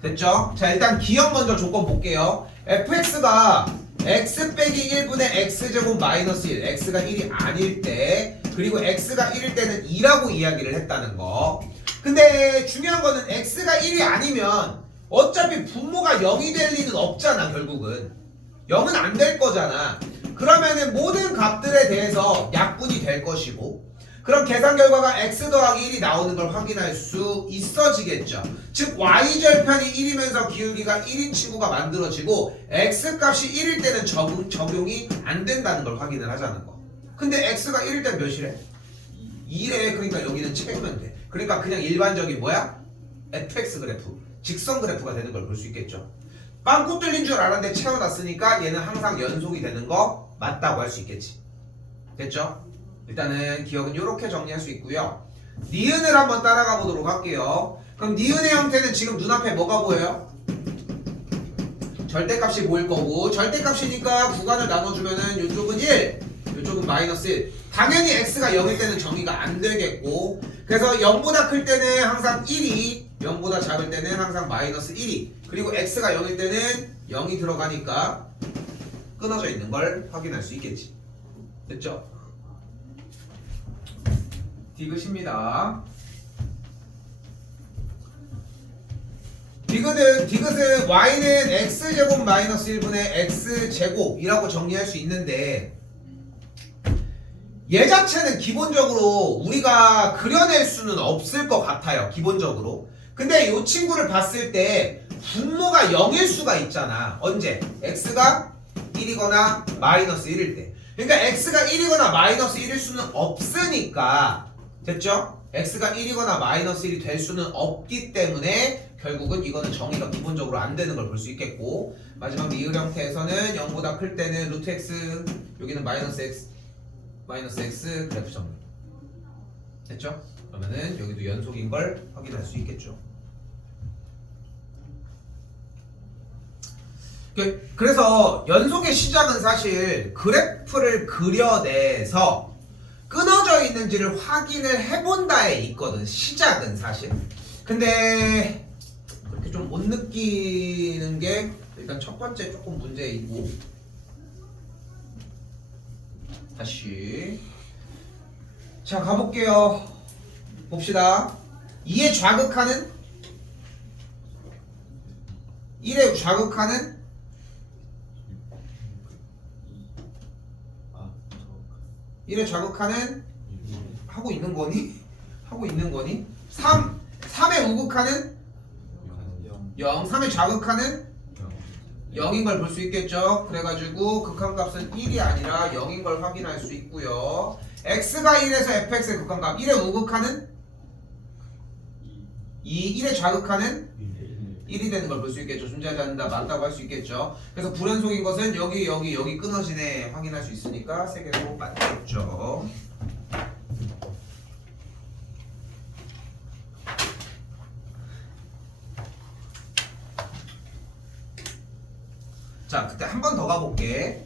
됐죠? 자, 일단 기억 먼저 조건 볼게요. fx가 x 빼기 1분의 x제곱 마이너스 1, x가 1이 아닐 때, 그리고 x가 1일 때는 2라고 이야기를 했다는 거. 근데 중요한 거는 x가 1이 아니면 어차피 분모가 0이 될 리는 없잖아. 결국은 0은 안 될 거잖아. 그러면은 모든 값들에 대해서 약분이 될 것이고, 그럼 계산 결과가 x 더하기 1이 나오는 걸 확인할 수 있어지겠죠. 즉 y절편이 1이면서 기울기가 1인 친구가 만들어지고 x 값이 1일 때는 적용이 안 된다는 걸 확인을 하자는 거. 근데 x가 1일 때는 몇이래? 2래. 그러니까 여기는 채우면 돼. 그러니까 그냥 일반적인 뭐야? fx 그래프, 직선 그래프가 되는 걸 볼 수 있겠죠. 빵꾸 뚫린 줄 알았는데 채워놨으니까 얘는 항상 연속이 되는 거 맞다고 할 수 있겠지. 됐죠? 일단은 기억은 이렇게 정리할 수 있고요. 니은을 한번 따라가 보도록 할게요. 그럼 니은의 형태는 지금 눈앞에 뭐가 보여요? 절대값이 보일 거고, 절대값이니까 구간을 나눠주면은 이쪽은 1, 이쪽은 마이너스 1. 당연히 x가 0일 때는 정의가 안 되겠고, 그래서 0보다 클 때는 항상 1이, 0보다 작을 때는 항상 마이너스 1이, 그리고 x가 0일 때는 0이 들어가니까 끊어져 있는 걸 확인할 수 있겠지. 됐죠? 디귿입니다. 디귿은 y는 x제곱 마이너스 1분의 x제곱이라고 정리할 수 있는데, 얘 자체는 기본적으로 우리가 그려낼 수는 없을 것 같아요. 기본적으로. 근데 이 친구를 봤을 때 분모가 0일 수가 있잖아. 언제? x가 1이거나 마이너스 1일 때. 그러니까 x가 1이거나 마이너스 1일 수는 없으니까, 됐죠? x가 1이거나 마이너스 1이 될 수는 없기 때문에 결국은 이거는 정의가 기본적으로 안 되는 걸 볼 수 있겠고, 마지막 리을 형태에서는 0보다 클 때는 루트 x, 여기는 마이너스 x 그래프 정리. 됐죠? 그러면은 여기도 연속인 걸 확인할 수 있겠죠. 그래서 연속의 시작은 사실 그래프를 그려내서 끊어져 있는지를 확인을 해본다에 있거든. 시작은 사실. 근데 그렇게 좀 못 느끼는 게 일단 첫 번째 조금 문제이고, 다시 자 가볼게요. 봅시다. 2의 좌극하는 1의 좌극하는 일의 좌극하는 하고 있는 거니? 하고 있는 거니? 3의 우극하는 0, 3의 좌극하는 0인 걸 볼 수 있겠죠. 그래가지고 극한값은 1이 아니라 0인 걸 확인할 수 있고요. x가 1에서 fx의 극한값 1의 우극하는 2, 1의 좌극하는 1이 되는 걸 볼 수 있겠죠. 존재하지 않는다, 맞다고 할 수 있겠죠. 그래서 불연속인 것은 여기 끊어지네 확인할 수 있으니까 세 개로 맞겠죠. 자, 그때 한 번 더 가볼게.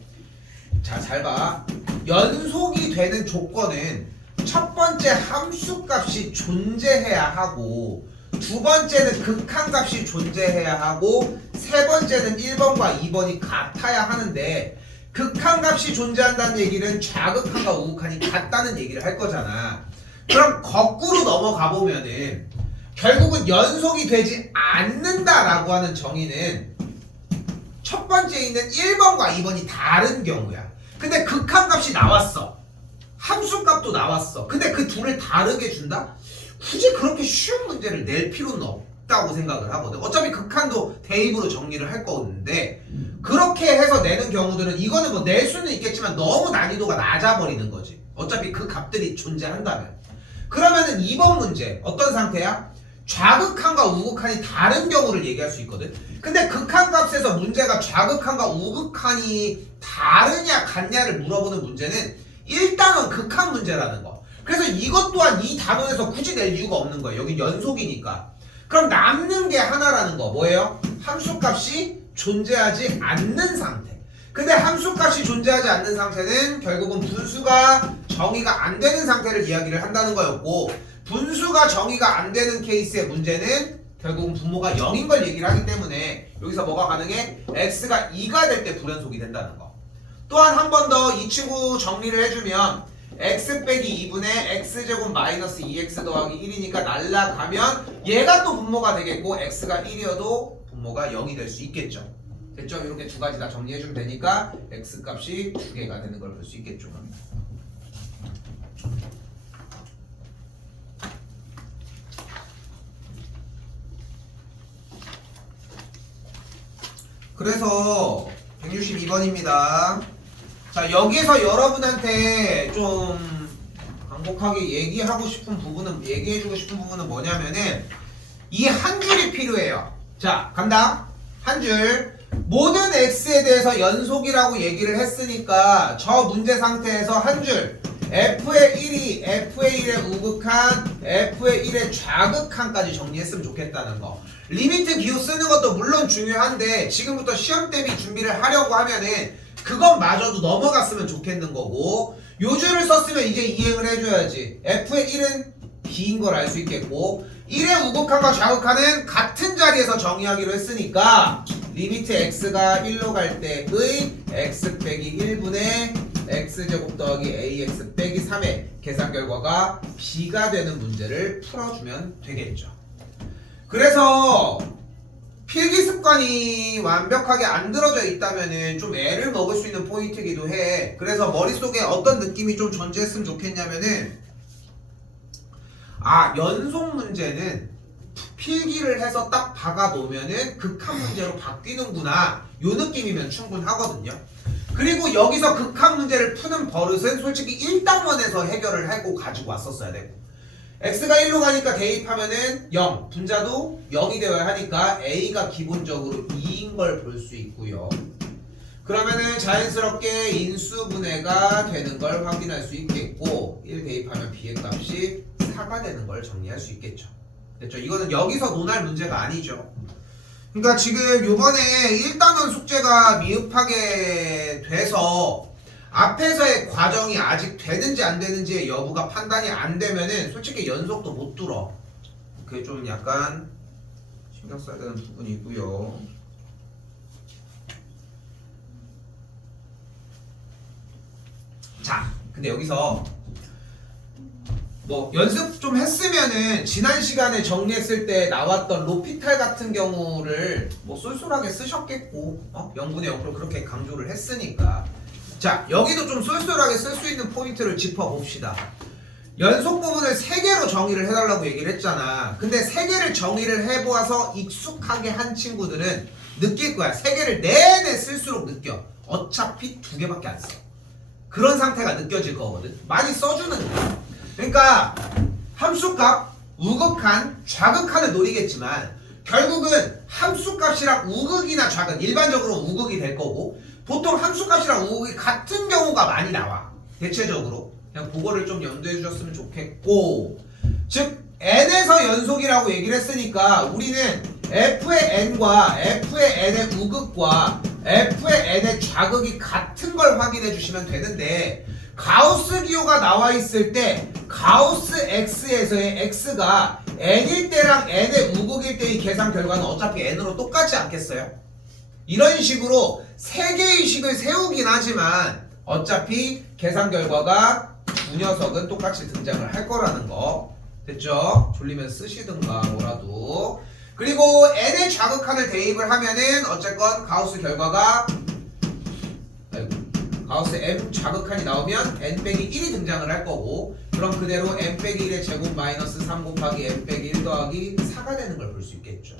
자, 잘 봐. 연속이 되는 조건은 첫 번째 함수값이 존재해야 하고, 두 번째는 극한값이 존재해야 하고, 세 번째는 1번과 2번이 같아야 하는데, 극한값이 존재한다는 얘기는 좌극한과 우극한이 같다는 얘기를 할 거잖아. 그럼 거꾸로 넘어가 보면은 결국은 연속이 되지 않는다라고 하는 정의는 첫 번째에 있는 1번과 2번이 다른 경우야. 근데 극한값이 나왔어. 함수값도 나왔어. 근데 그 둘을 다르게 준다? 굳이 그렇게 쉬운 문제를 낼 필요는 없다고 생각을 하거든. 어차피 극한도 대입으로 정리를 할 거는데 그렇게 해서 내는 경우들은 이거는 뭐 낼 수는 있겠지만 너무 난이도가 낮아버리는 거지. 어차피 그 값들이 존재한다면. 그러면은 2번 문제 어떤 상태야? 좌극한과 우극한이 다른 경우를 얘기할 수 있거든. 근데 극한값에서 문제가 좌극한과 우극한이 다르냐 같냐를 물어보는 문제는 일단은 극한 문제라는 거. 그래서 이것 또한 이 단원에서 굳이 낼 이유가 없는 거예요. 여기 연속이니까. 그럼 남는 게 하나라는 거 뭐예요? 함수값이 존재하지 않는 상태. 근데 함수값이 존재하지 않는 상태는 결국은 분수가 정의가 안 되는 상태를 이야기를 한다는 거였고, 분수가 정의가 안 되는 케이스의 문제는 결국은 분모가 0인 걸 얘기를 하기 때문에 여기서 뭐가 가능해? x가 2가 될 때 불연속이 된다는 거. 또한 한 번 더 이 친구 정리를 해주면 x 빼기 2분의 x제곱 마이너스 2x 더하기 1이니까 날라가면 얘가 또 분모가 되겠고 x가 1이어도 분모가 0이 될 수 있겠죠. 됐죠? 이렇게 두 가지 다 정리해주면 되니까 x 값이 2개가 되는 걸 볼 수 있겠죠. 그래서 162번입니다. 자, 여기서 여러분한테 좀 반복하게 얘기해주고 싶은 부분은 뭐냐면은 이 한 줄이 필요해요. 자, 간다. 한 줄. 모든 x에 대해서 연속이라고 얘기를 했으니까 저 문제 상태에서 한 줄. f의 1이 f의 1의 우극한, f의 1의 좌극한까지 정리했으면 좋겠다는 거. 리미트 기호 쓰는 것도 물론 중요한데 지금부터 시험 대비 준비를 하려고 하면은 그것마저도 넘어갔으면 좋겠는 거고, 요 줄을 썼으면 이제 이행을 해줘야지. f의 1은 b인 걸 알 수 있겠고, 1의 우극한과 좌극한은 같은 자리에서 정의하기로 했으니까 리미트 x가 1로 갈 때의 x 빼기 1분의 x제곱 더하기 ax 빼기 3의 계산 결과가 b가 되는 문제를 풀어주면 되겠죠. 그래서 필기 습관이 완벽하게 안 들어져 있다면은 좀 애를 먹을 수 있는 포인트이기도 해. 그래서 머릿속에 어떤 느낌이 좀 존재했으면 좋겠냐면은, 아, 연속 문제는 필기를 해서 딱 박아 놓으면은 극한 문제로 바뀌는구나, 요 느낌이면 충분하거든요. 그리고 여기서 극한 문제를 푸는 버릇은 솔직히 1단원에서 해결을 하고 가지고 왔었어야 되고, x가 1로 가니까 대입하면은 0, 분자도 0이 되어야 하니까 a가 기본적으로 2인 걸 볼 수 있고요. 그러면은 자연스럽게 인수분해가 되는 걸 확인할 수 있겠고, 1 대입하면 b의 값이 4가 되는 걸 정리할 수 있겠죠. 됐죠? 이거는 여기서 논할 문제가 아니죠. 그러니까 지금 요번에 1단원 숙제가 미흡하게 돼서 앞에서의 과정이 아직 되는지 안 되는지의 여부가 판단이 안 되면은 솔직히 연속도 못 뚫어. 그게 좀 약간 신경 써야 되는 부분이고요. 자, 근데 여기서 뭐 연습 좀 했으면은 지난 시간에 정리했을 때 나왔던 로피탈 같은 경우를 뭐 쏠쏠하게 쓰셨겠고, 0분의 0% 그렇게 강조를 했으니까. 자, 여기도 좀 쏠쏠하게 쓸 수 있는 포인트를 짚어봅시다. 연속 부분을 3개로 정의를 해달라고 얘기를 했잖아. 근데 3개를 정의를 해보아서 익숙하게 한 친구들은 느낄 거야. 3개를 내내 쓸수록 느껴. 어차피 2개밖에 안 써. 그런 상태가 느껴질 거거든. 많이 써주는 거야. 그러니까 함수값, 우극한, 좌극한을 노리겠지만 결국은 함수값이랑 우극이나 좌극, 일반적으로 우극이 될 거고, 보통 함수값이랑 우극이 같은 경우가 많이 나와. 대체적으로 그냥 그거를 좀 염두해 주셨으면 좋겠고, 즉 n에서 연속이라고 얘기를 했으니까 우리는 f의 n과 f의 n의 우극과 F의 N의 좌극이 같은 걸 확인해 주시면 되는데 가우스 기호가 나와 있을 때 가우스 X에서의 X가 N일 때랑 N의 우극일 때의 계산 결과는 어차피 N으로 똑같지 않겠어요? 이런 식으로 세 개의 식을 세우긴 하지만 어차피 계산 결과가 두 녀석은 똑같이 등장을 할 거라는 거 됐죠? 졸리면 쓰시든가 뭐라도. 그리고 N의 좌극한을 대입을 하면은 어쨌건 가우스 결과가 가우스 M 좌극한이 나오면 N 빼기 1이 등장을 할 거고 그럼 그대로 M 빼기 1의 제곱 마이너스 3 곱하기 M 빼기 1 더하기 4가 되는 걸 볼 수 있겠죠.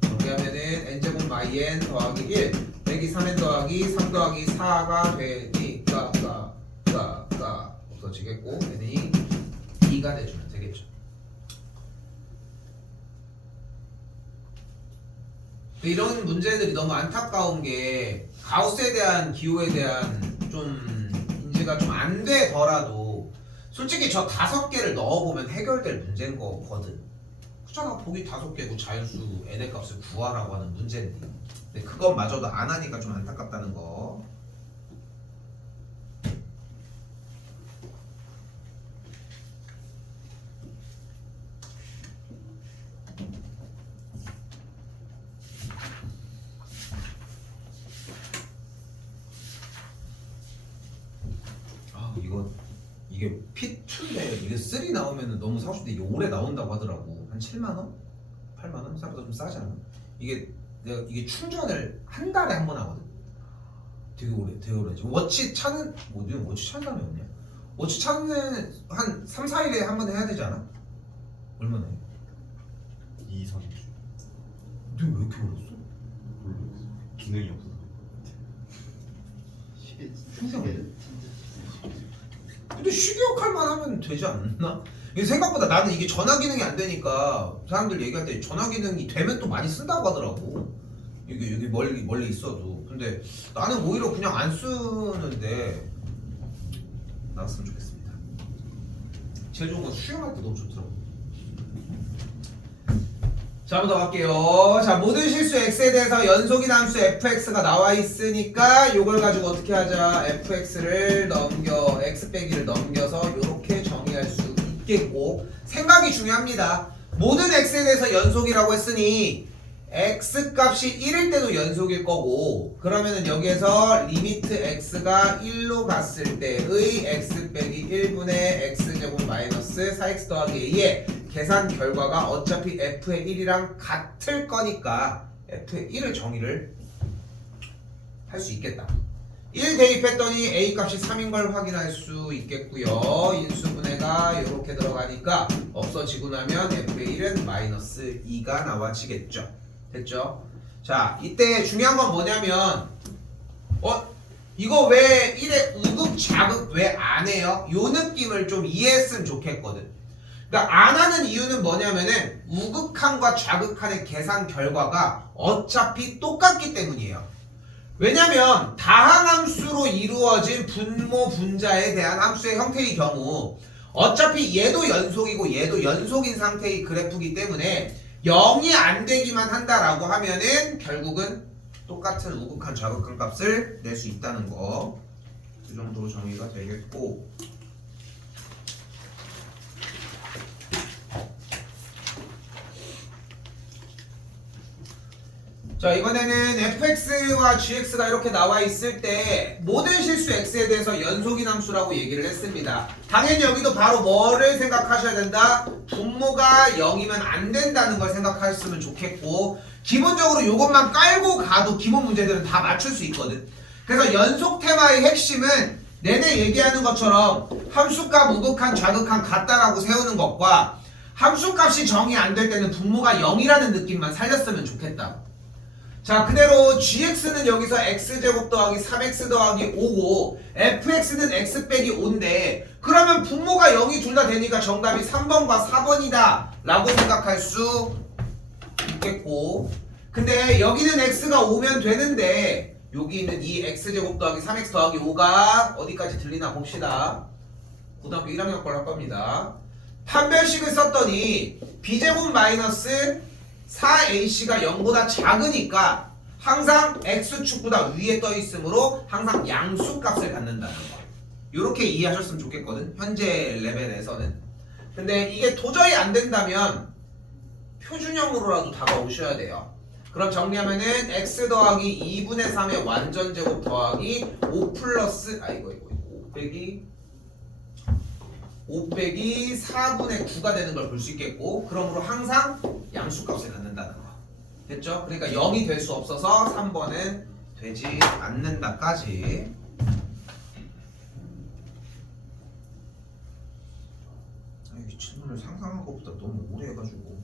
그렇게 하면은 N제곱 마이 N 더하기 1 빼기 3N 더하기 3 더하기 4가 되니까 없어지겠고 N이 2가 돼주면 되겠죠. 이런 문제들이 너무 안타까운 게 가우스에 대한 기호에 대한 좀 인지가 좀 안 되더라도 솔직히 저 5개를 넣어보면 해결될 문제인 거거든. 그잖아. 보기 5개고 자연수 n의 값을 구하라고 하는 문제인데 근데 그것마저도 안 하니까 좀 안타깝다는 거. 이게 P2인데 이게 3 나오면은 너무 사고 싶은데 이게 오래 나온다고 하더라고. 한 7만원? 8만원? 생각보다 좀 싸지 않아? 이게 내가 이게 충전을 한 달에 한 번 하거든. 되게 오래 하지. 워치 차는 요즘 워치 차는 사람이 없냐? 워치 차는 한 3, 4일에 한 번 해야 되지 않아? 얼마나 해? 2, 3주 근데 왜 이렇게 어렸어? 모르겠어. 기능이 없어서. 신기하네. 근데 시계 역할만 하면 되지 않나? 이게 생각보다 나는 이게 전화 기능이 안 되니까 사람들 얘기할 때 전화 기능이 되면 또 많이 쓴다고 하더라고. 여기 멀리 있어도. 근데 나는 오히려 그냥 안 쓰는데 나왔으면 좋겠습니다. 제일 좋은 건 수영할 때 너무 좋더라고. 자, 한번 더 갈게요. 자, 모든 실수 x에 대해서 연속인 함수 fx가 나와 있으니까 이걸 가지고 어떻게 하자? fx를 넘겨 x 빼기를 넘겨서 이렇게 정의할 수 있겠고 생각이 중요합니다. 모든 x에 대해서 연속이라고 했으니 x 값이 1일 때도 연속일 거고 그러면은 여기에서 리미트 x가 1로 갔을 때의 x 빼기 1분의 x제곱 마이너스 4x 더하기 a의 계산 결과가 어차피 f의 1이랑 같을 거니까 f의 1을 정의를 할 수 있겠다. 1 대입했더니 a 값이 3인 걸 확인할 수 있겠고요. 인수분해가 이렇게 들어가니까 없어지고 나면 f의 1은 마이너스 2가 나와지겠죠. 됐죠? 자, 이때 중요한 건 뭐냐면 이거 왜 1의 우극 좌극 왜 안 해요? 요 느낌을 좀 이해했으면 좋겠거든. 그러니까 안 하는 이유는 뭐냐면은 우극한과 좌극한의 계산 결과가 어차피 똑같기 때문이에요. 왜냐면 다항함수로 이루어진 분모 분자에 대한 함수의 형태의 경우 어차피 얘도 연속이고 얘도 연속인 상태의 그래프이기 때문에 0이 안 되기만 한다라고 하면은 결국은 똑같은 우극한 좌극한 값을 낼 수 있다는 거. 이 정도로 정의가 되겠고 자, 이번에는 fx와 gx가 이렇게 나와 있을 때 모든 실수 x에 대해서 연속인 함수라고 얘기를 했습니다. 당연히 여기도 바로 뭐를 생각하셔야 된다? 분모가 0이면 안 된다는 걸 생각하셨으면 좋겠고 기본적으로 이것만 깔고 가도 기본 문제들은 다 맞출 수 있거든. 그래서 연속 테마의 핵심은 내내 얘기하는 것처럼 함수값 우극한 좌극한 같다라고 세우는 것과 함수값이 정의 안 될 때는 분모가 0이라는 느낌만 살렸으면 좋겠다. 자, 그대로 gx는 여기서 x제곱 더하기 3x 더하기 5고 fx는 x 빼기 5인데 그러면 분모가 0이 둘 다 되니까 정답이 3번과 4번이다 라고 생각할 수 있겠고 근데 여기는 x가 5면 되는데 여기 있는 이 x제곱 더하기 3x 더하기 5가 어디까지 들리나 봅시다. 고등학교 1학년 걸 할 겁니다. 판별식을 썼더니 b제곱 마이너스 4ac가 0보다 작으니까 항상 x축보다 위에 떠 있으므로 항상 양수값을 갖는다는 거. 이렇게 이해하셨으면 좋겠거든. 현재 레벨에서는. 근데 이게 도저히 안 된다면 표준형으로라도 다가오셔야 돼요. 그럼 정리하면은 x 더하기 2분의 3의 완전제곱 더하기 5 플러스 5 빼기 4분의 9가 되는 걸 볼 수 있겠고, 그러므로 항상 양수값을 갖는다는 거. 됐죠? 그러니까 0이 될 수 없어서 3번은 되지 않는다까지. 이 질문을 상상한 것보다 너무 오래 해가지고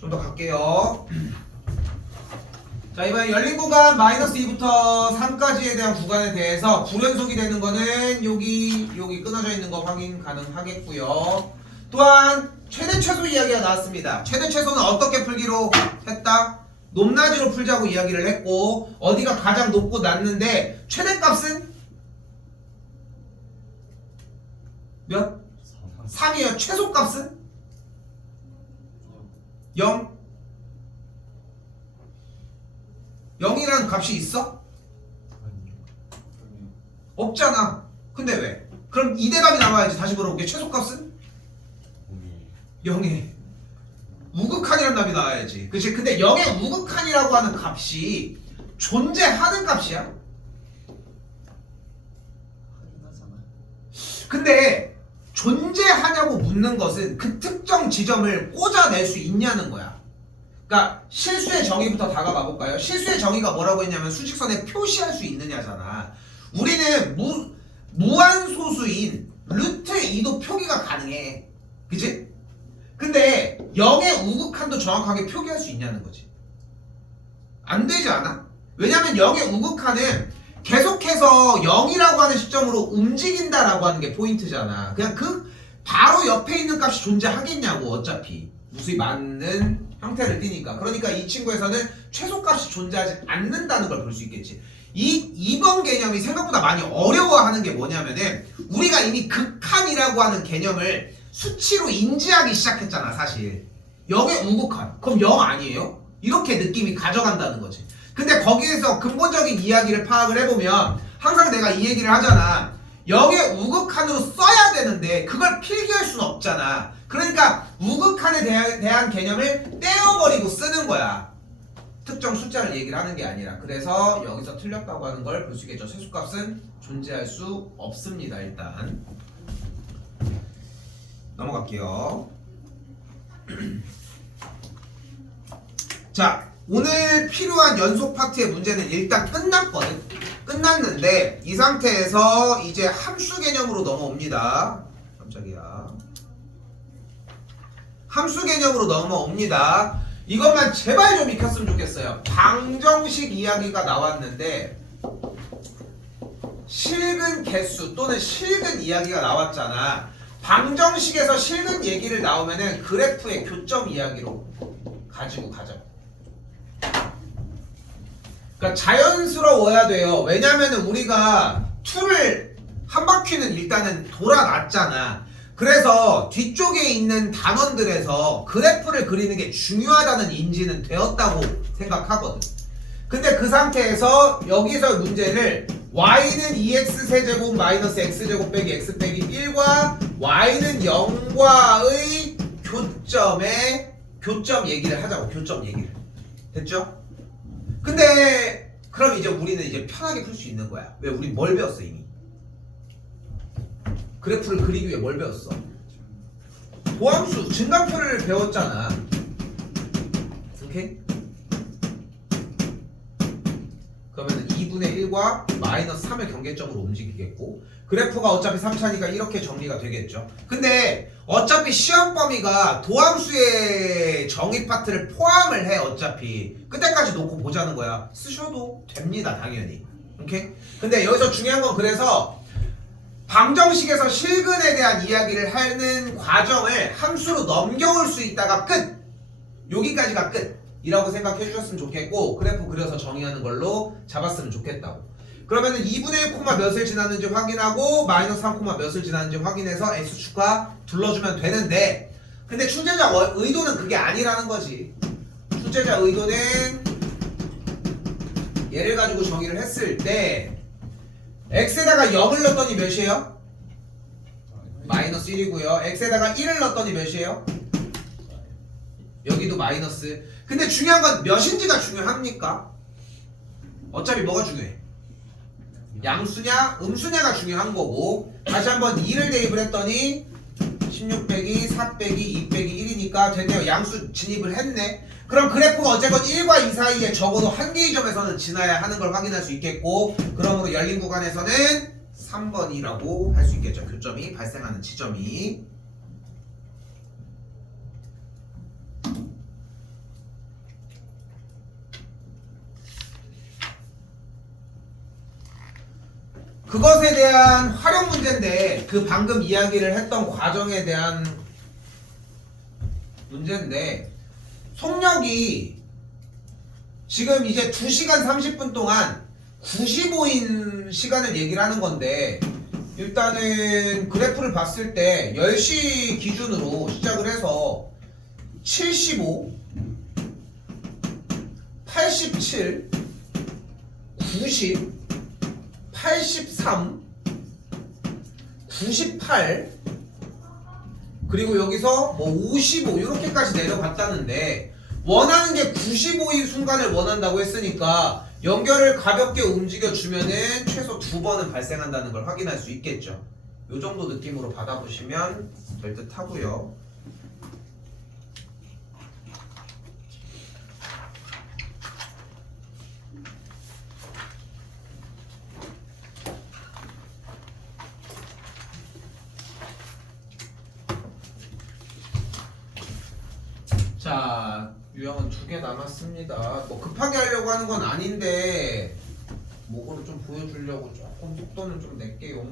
좀 더 갈게요. 자, 이번에 열린 구간 마이너스 2부터 3까지에 대한 구간에 대해서 불연속이 되는 거는 여기 끊어져 있는 거 확인 가능하겠고요. 또한 최대 최소 이야기가 나왔습니다. 최대 최소는 어떻게 풀기로 했다? 높낮이로 풀자고 이야기를 했고, 어디가 가장 높고 낮는데 최대값은 몇? 3이에요. 최소값은 0. 0이라는 값이 있어? 없잖아. 근데 왜? 그럼 이 대답이 나와야지. 다시 물어볼게. 최소값은? 0에 우극한이라는 답이 나와야지. 그치? 근데 0의 우극한이라고 하는 값이 존재하는 값이야? 근데 존재하냐고 묻는 것은 그 특정 지점을 꽂아낼 수 있냐는 거야. 그러니까 실수의 정의부터 다가가 볼까요? 실수의 정의가 뭐라고 했냐면 수직선에 표시할 수 있느냐잖아. 우리는 무한소수인 루트 2도 표기가 가능해. 그치? 근데 0의 우극한도 정확하게 표기할 수 있냐는 거지. 안 되지 않아? 왜냐면 0의 우극한은 계속해서 0이라고 하는 시점으로 움직인다라고 하는 게 포인트잖아. 그냥 그 바로 옆에 있는 값이 존재하겠냐고. 어차피 무수히 많은 형태를 띠니까. 그러니까 이 친구에서는 최소값이 존재하지 않는다는 걸 볼 수 있겠지. 이 2번 개념이 생각보다 많이 어려워하는 게 뭐냐면은 우리가 이미 극한이라고 하는 개념을 수치로 인지하기 시작했잖아. 사실 0의 우극한 그럼 0 아니에요? 이렇게 느낌이 가져간다는 거지. 근데 거기에서 근본적인 이야기를 파악을 해보면 항상 내가 이 얘기를 하잖아. 0의 우극한으로 써야 되는데 그걸 필기할 수는 없잖아. 그러니까 우극한에 대한 개념을 떼어버리고 쓰는 거야. 특정 숫자를 얘기를 하는 게 아니라. 그래서 여기서 틀렸다고 하는 걸 볼 수 있겠죠. 최소값은 존재할 수 없습니다. 일단 넘어갈게요. 자, 오늘 필요한 연속 파트의 문제는 일단 끝났거든. 끝났는데 이 상태에서 이제 함수 개념으로 넘어옵니다. 깜짝이야. 함수 개념으로 넘어옵니다. 이것만 제발 좀 익혔으면 좋겠어요. 방정식 이야기가 나왔는데 실근 개수 또는 실근 이야기가 나왔잖아. 방정식에서 실근 얘기를 나오면은 그래프의 교점 이야기로 가지고 가자. 그러니까 자연스러워야 돼요. 왜냐면은 우리가 2를 한 바퀴는 일단은 돌아놨잖아. 그래서 뒤쪽에 있는 단원들에서 그래프를 그리는 게 중요하다는 인지는 되었다고 생각하거든. 근데 그 상태에서 여기서 문제를 y는 2x 세제곱 마이너스 x제곱 빼기 x 빼기 1과 y는 0과의 교점 얘기를 하자고. 교점 얘기를. 됐죠? 근데 그럼 이제 우리는 이제 편하게 풀 수 있는 거야. 왜? 우리 뭘 배웠어 이미? 그래프를 그리기 위해 뭘 배웠어? 도함수, 증가표를 배웠잖아. 오케이? 그러면 2분의 1과 마이너스 3의 경계점으로 움직이겠고, 그래프가 어차피 3차니까 이렇게 정리가 되겠죠. 근데 어차피 시험 범위가 도함수의 정의 파트를 포함을 해. 어차피 그때까지 놓고 보자는 거야. 쓰셔도 됩니다 당연히. 오케이? 근데 여기서 중요한 건 그래서 방정식에서 실근에 대한 이야기를 하는 과정을 함수로 넘겨올 수 있다가 끝! 여기까지가 끝이라고 생각해 주셨으면 좋겠고, 그래프 그려서 정의하는 걸로 잡았으면 좋겠다고. 그러면은 2분의 1 콤마 몇을 지났는지 확인하고 마이너스 3 콤마 몇을 지났는지 확인해서 x축과 둘러주면 되는데, 근데 출제자 의도는 그게 아니라는 거지. 출제자 의도는 얘를 가지고 정의를 했을 때 x에다가 0을 넣었더니 몇이에요? 마이너스 1이고요. x에다가 1을 넣었더니 몇이에요? 여기도 마이너스. 근데 중요한 건 몇인지가 중요합니까? 어차피 뭐가 중요해? 양수냐 음수냐가 중요한 거고. 다시 한번 2를 대입을 했더니 16 빼기 4 빼기 2 빼기 1이니까 됐네요. 양수 진입을 했네. 그럼 그래프가 어쨌건 1과 2 사이에 적어도 한 개의 점에서는 지나야 하는 걸 확인할 수 있겠고, 그러므로 열린 구간에서는 3번이라고 할 수 있겠죠. 교점이 발생하는 지점이. 그것에 대한 활용 문제인데, 그 방금 이야기를 했던 과정에 대한 문제인데, 속력이 지금 이제 2시간 30분 동안 95인 시간을 얘기를 하는 건데, 일단은 그래프를 봤을 때 10시 기준으로 시작을 해서 75, 87, 90, 83, 98, 그리고 여기서 뭐 55 이렇게까지 내려갔다는데, 원하는 게 95인 순간을 원한다고 했으니까 연결을 가볍게 움직여주면은 최소 2번은 발생한다는 걸 확인할 수 있겠죠. 요 정도 느낌으로 받아보시면 될 듯 하고요. 자, 유형은 2개 남았습니다. 뭐 급하게 하려고 하는 건 아닌데 뭐거를 좀 보여주려고 조금 속도는 좀 낼게요.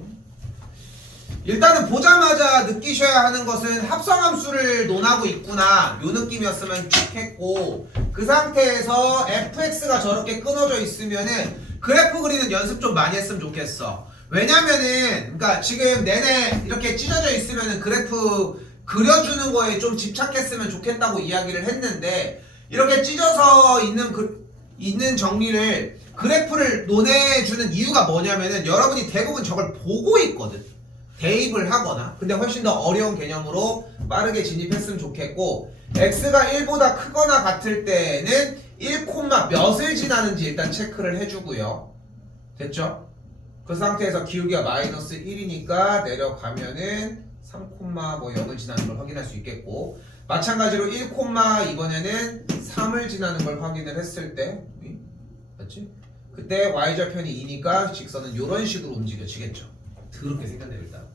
일단은 보자마자 느끼셔야 하는 것은 합성함수를 논하고 있구나, 요 느낌이었으면 좋겠고, 그 상태에서 fx가 저렇게 끊어져 있으면은 그래프 그리는 연습 좀 많이 했으면 좋겠어. 왜냐면은 그러니까 지금 내내 이렇게 찢어져 있으면은 그래프 그려주는 거에 좀 집착했으면 좋겠다고 이야기를 했는데, 이렇게 찢어서 있는 정리를 그래프를 논해주는 이유가 뭐냐면은 여러분이 대부분 저걸 보고 있거든, 대입을 하거나. 근데 훨씬 더 어려운 개념으로 빠르게 진입했으면 좋겠고, x가 1보다 크거나 같을 때는 1, 몇을 지나는지 일단 체크를 해주고요. 됐죠? 그 상태에서 기울기가 마이너스 1이니까 내려가면은 3, 뭐 0을 지나는 걸 확인할 수 있겠고, 마찬가지로 1, 이번에는 3을 지나는 걸 확인을 했을 때, 맞지? 그때 y절편이 2니까 직선은 이런 식으로 움직여지겠죠. 더럽게 생겼네요. 일단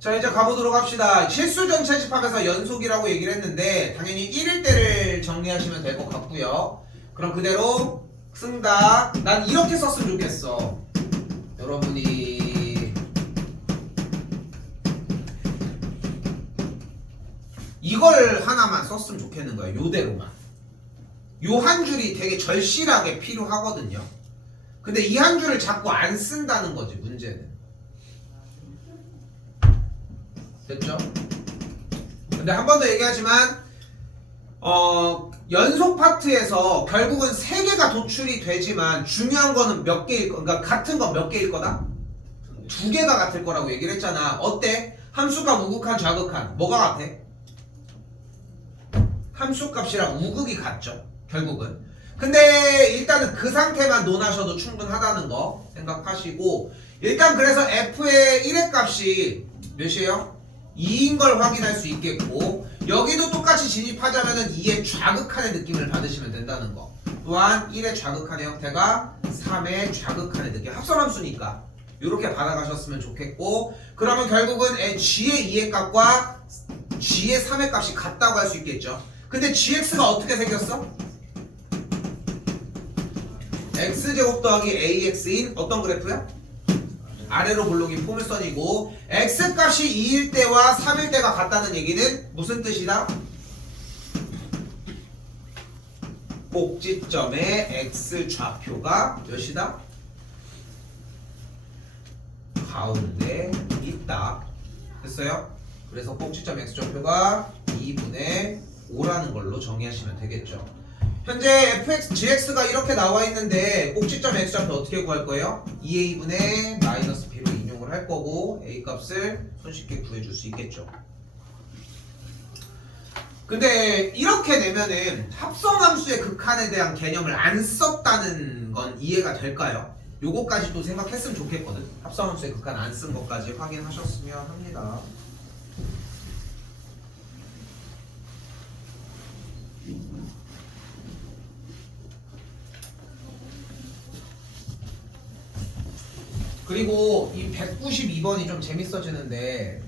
자, 이제 가보도록 합시다. 실수 전체 집합에서 연속이라고 얘기를 했는데 당연히 1일 때를 정리하시면 될 것 같고요. 그럼 그대로 쓴다. 난 이렇게 썼으면 좋겠어. 여러분이 이걸 하나만 썼으면 좋겠는 거야. 요대로만. 요 한 줄이 되게 절실하게 필요하거든요. 근데 이 한 줄을 자꾸 안 쓴다는 거지, 문제는. 됐죠? 근데 한 번 더 얘기하지만 연속 파트에서 결국은 3개가 도출이 되지만 중요한 거는 몇 개일 거, 그러니까 같은 건 몇 개일 거다? 2개가 같을 거라고 얘기를 했잖아. 어때? 함수값, 우극한, 좌극한 뭐가 같아? 함수값이랑 우극이 같죠, 결국은. 근데 일단은 그 상태만 논하셔도 충분하다는 거 생각하시고, 일단 그래서 f의 1의 값이 몇이에요? 2인 걸 확인할 수 있겠고, 여기도 똑같이 진입하자면은 2의 좌극한의 느낌을 받으시면 된다는 거. 또한 1의 좌극한의 형태가 3의 좌극한의 느낌, 합성함수니까 이렇게 받아가셨으면 좋겠고, 그러면 결국은 g의 2의 값과 g의 3의 값이 같다고 할 수 있겠죠. 근데 gx가 어떻게 생겼어? x제곱 더하기 ax인 어떤 그래프야? 아래로 볼록인 포물선이고, x값이 2일 때와 3일 때가 같다는 얘기는 무슨 뜻이다? 꼭지점의 x좌표가 몇이다? 가운데 있다. 됐어요? 그래서 꼭지점 x좌표가 2분의 5라는 걸로 정의하시면 되겠죠. 현재 fx, gx가 이렇게 나와 있는데 꼭지점 x좌표 어떻게 구할 거예요? 2a분의 마이너스 b로 인용을 할 거고 a 값을 손쉽게 구해줄 수 있겠죠. 근데 이렇게 되면은 합성함수의 극한에 대한 개념을 안 썼다는 건 이해가 될까요? 요거까지도 생각했으면 좋겠거든. 합성함수의 극한 안 쓴 것까지 확인하셨으면 합니다. 그리고 이 192번이 좀 재밌어지는데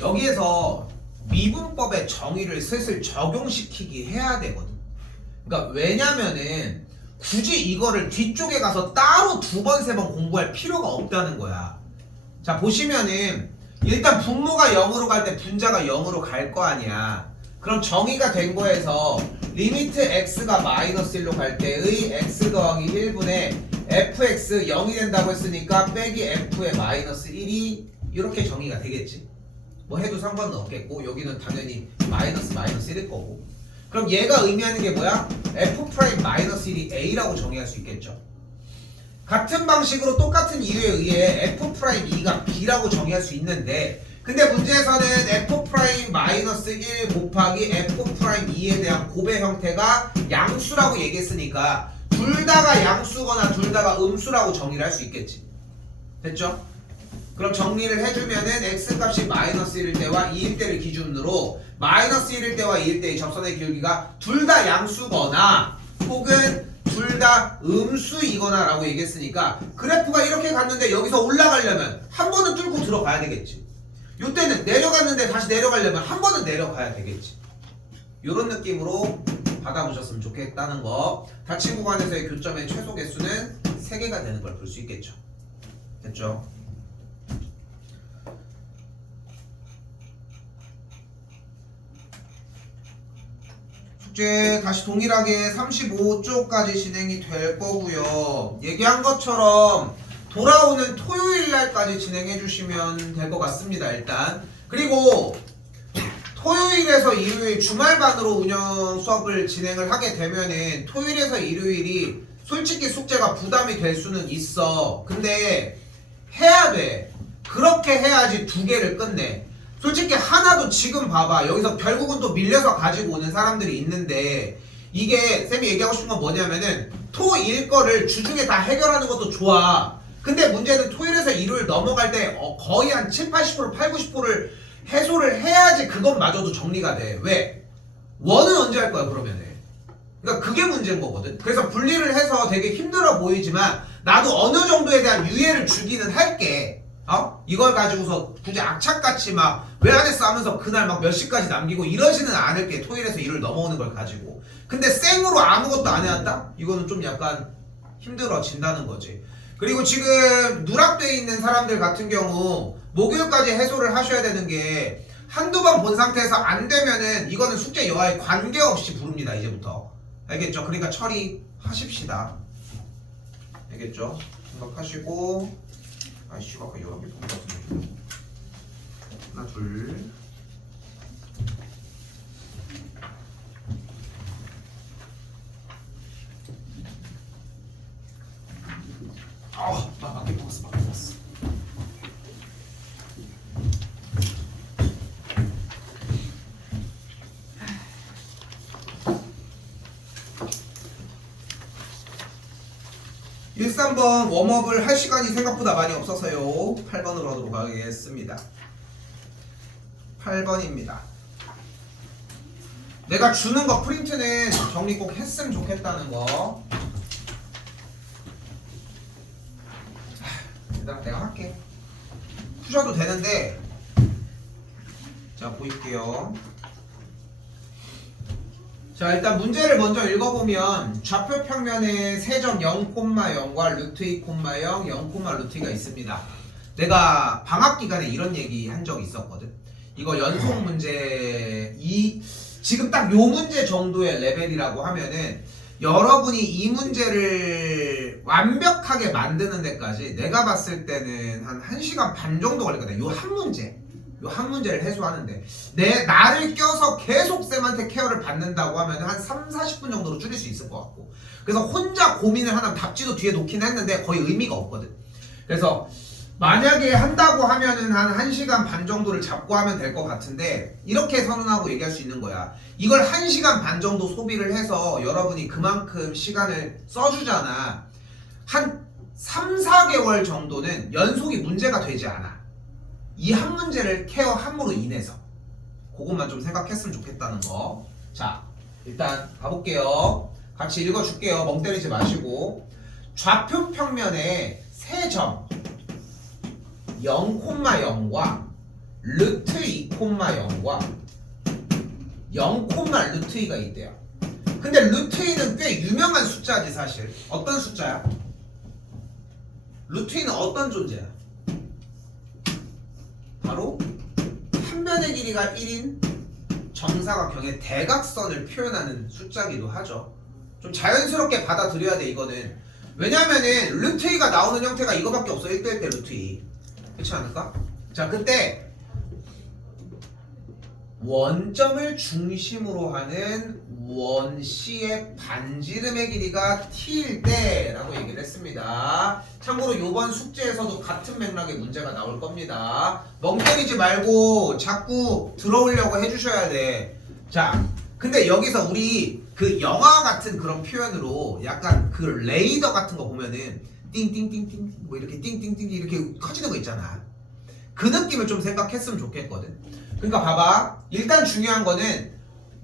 여기에서 미분법의 정의를 슬슬 적용시키기 해야 되거든. 그러니까 왜냐면은 굳이 이거를 뒤쪽에 가서 따로 두 번, 세 번 공부할 필요가 없다는 거야. 자, 보시면은 일단 분모가 0으로 갈 때 분자가 0으로 갈 거 아니야. 그럼 정의가 된 거에서 리미트 x가 마이너스 1로 갈 때의 x 더하기 1분의 fx 0이 된다고 했으니까 빼기 f의 마이너스 1이 이렇게 정의가 되겠지. 뭐 해도 상관은 없겠고 여기는 당연히 마이너스 1일 거고. 그럼 얘가 의미하는 게 뭐야? f 프라임 마이너스 1이 a라고 정의할 수 있겠죠. 같은 방식으로 똑같은 이유에 의해 f 프라임 2가 b라고 정의할 수 있는데 근데 문제에서는 f 프라임 마이너스 1 곱하기 f 프라임 2에 대한 곱의 형태가 양수라고 얘기했으니까 둘 다가 양수거나 둘 다가 음수라고 정의를 할 수 있겠지. 됐죠? 그럼 정리를 해주면은 x값이 마이너스 1일 때와 2일 때를 기준으로 마이너스 1일 때와 2일 때의 접선의 기울기가 둘 다 양수거나 혹은 둘 다 음수이거나 라고 얘기했으니까 그래프가 이렇게 갔는데 여기서 올라가려면 한 번은 뚫고 들어가야 되겠지. 이때는 내려갔는데 다시 내려가려면 한 번은 내려가야 되겠지. 이런 느낌으로 받아보셨으면 좋겠다는 거. 닫힌 구간에서의 교점의 최소 개수는 3개가 되는 걸 볼 수 있겠죠. 됐죠? 숙제 다시 동일하게 35쪽까지 진행이 될 거고요. 얘기한 것처럼 돌아오는 토요일 날까지 진행해 주시면 될 것 같습니다. 일단 그리고 토요일에서 일요일 주말반으로 운영 수업을 진행을 하게 되면은 토요일에서 일요일이 솔직히 숙제가 부담이 될 수는 있어. 근데 해야 돼. 그렇게 해야지 2개를 끝내. 솔직히 하나도 지금 봐봐. 여기서 결국은 또 밀려서 가지고 오는 사람들이 있는데 이게 쌤이 얘기하고 싶은 건 뭐냐면은 토일 거를 주중에 다 해결하는 것도 좋아. 근데 문제는 토요일에서 일요일 넘어갈 때 거의 한 7, 80%, 8, 90%를 해소를 해야지 그것마저도 정리가 돼. 왜? 원은 언제 할 거야 그러면은. 그러니까 그게 문제인 거거든. 그래서 분리를 해서 되게 힘들어 보이지만 나도 어느 정도에 대한 유예를 주기는 할게. 이걸 가지고서 굳이 악착같이 막 왜 안 했어 하면서 그날 막 몇 시까지 남기고 이러지는 않을게. 토요일에서 일요일 넘어오는 걸 가지고. 근데 생으로 아무것도 안 해왔다? 이거는 좀 약간 힘들어진다는 거지. 그리고 지금 누락돼 있는 사람들 같은 경우 목요일까지 해소를 하셔야 되는 게 한두 번 본 상태에서 안 되면은 이거는 숙제 여하에 관계없이 부릅니다. 이제부터. 알겠죠? 그러니까 처리하십시다. 알겠죠? 생각하시고 아이씨 아까 11개 본 것 같은데 하나 둘 밖에 먹었어. (13번) 웜업을 할 시간이 생각보다 많이 없어서요 8번으로 하도록 하겠습니다. 8번입니다. 내가 주는 거 프린트는 정리 꼭 했으면 좋겠다는 거. 일단 내가 할게. 푸셔도 되는데 자 보일게요. 자 일단 문제를 먼저 읽어보면 좌표 평면에 세점 0,0과 루트 2,0 0, 루트 2가 있습니다. 내가 방학 기간에 이런 얘기 한 적이 있었거든. 이거 연속 문제 지금 딱 요 문제 정도의 레벨이라고 하면은 여러분이 이 문제를 완벽하게 만드는 데까지 내가 봤을 때는 한 1시간 반 정도 걸릴 거다. 요 한 문제. 요 한 문제를 해소하는데 나를 껴서 계속 쌤한테 케어를 받는다고 하면 한 3, 40분 정도로 줄일 수 있을 것 같고 그래서 혼자 고민을 하는 답지도 뒤에 놓긴 했는데 거의 의미가 없거든. 그래서 만약에 한다고 하면은 한 1시간 반 정도를 잡고 하면 될 것 같은데 이렇게 선언하고 얘기할 수 있는 거야. 이걸 1시간 반 정도 소비를 해서 여러분이 그만큼 시간을 써주잖아. 한 3, 4개월 정도는 연속이 문제가 되지 않아. 이 한 문제를 케어함으로 인해서 그것만 좀 생각했으면 좋겠다는 거. 자, 일단 가볼게요. 같이 읽어줄게요. 멍 때리지 마시고. 좌표 평면에 세 점 0,0과 루트 2,0과 0, 루트 2가 있대요. 근데 루트 2는 꽤 유명한 숫자지 사실. 어떤 숫자야? 루트 2는 어떤 존재야? 바로 한 변의 길이가 1인 정사각형의 대각선을 표현하는 숫자기도 하죠. 좀 자연스럽게 받아들여야 돼 이거는. 왜냐면은 루트 2가 나오는 형태가 이거밖에 없어. 1대1 대 루트 2. 그렇지 않을까? 자, 그때 원점을 중심으로 하는 원C의 반지름의 길이가 t일 때 라고 얘기를 했습니다. 참고로 요번 숙제에서도 같은 맥락의 문제가 나올 겁니다. 멍 때리지 말고 자꾸 들어오려고 해주셔야 돼. 자, 근데 여기서 우리 그 영화 같은 그런 표현으로 약간 그 레이더 같은 거 보면은 띵띵띵띵 뭐 이렇게 띵띵띵 이렇게 커지는 거 있잖아. 그 느낌을 좀 생각했으면 좋겠거든. 그러니까 봐봐. 일단 중요한 거는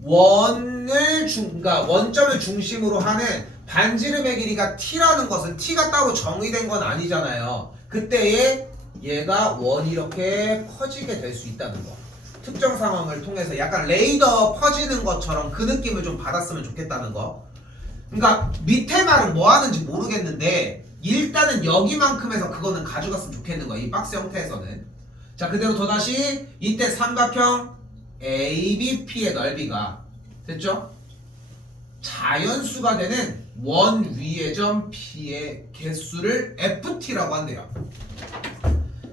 그러니까 원점을 중심으로 하는 반지름의 길이가 t라는 것은 t가 따로 정의된 건 아니잖아요. 그때에 얘가 원이 이렇게 퍼지게 될 수 있다는 거. 특정 상황을 통해서 약간 레이더 퍼지는 것처럼 그 느낌을 좀 받았으면 좋겠다는 거. 그러니까 밑에 말은 뭐 하는지 모르겠는데 일단은 여기만큼에서 그거는 가져갔으면 좋겠는 거야. 이 박스 형태에서는. 자, 그대로 또다시 이때 삼각형 ABP의 넓이가 됐죠? 자연수가 되는 원 위의 점 P의 개수를 FT라고 한대요.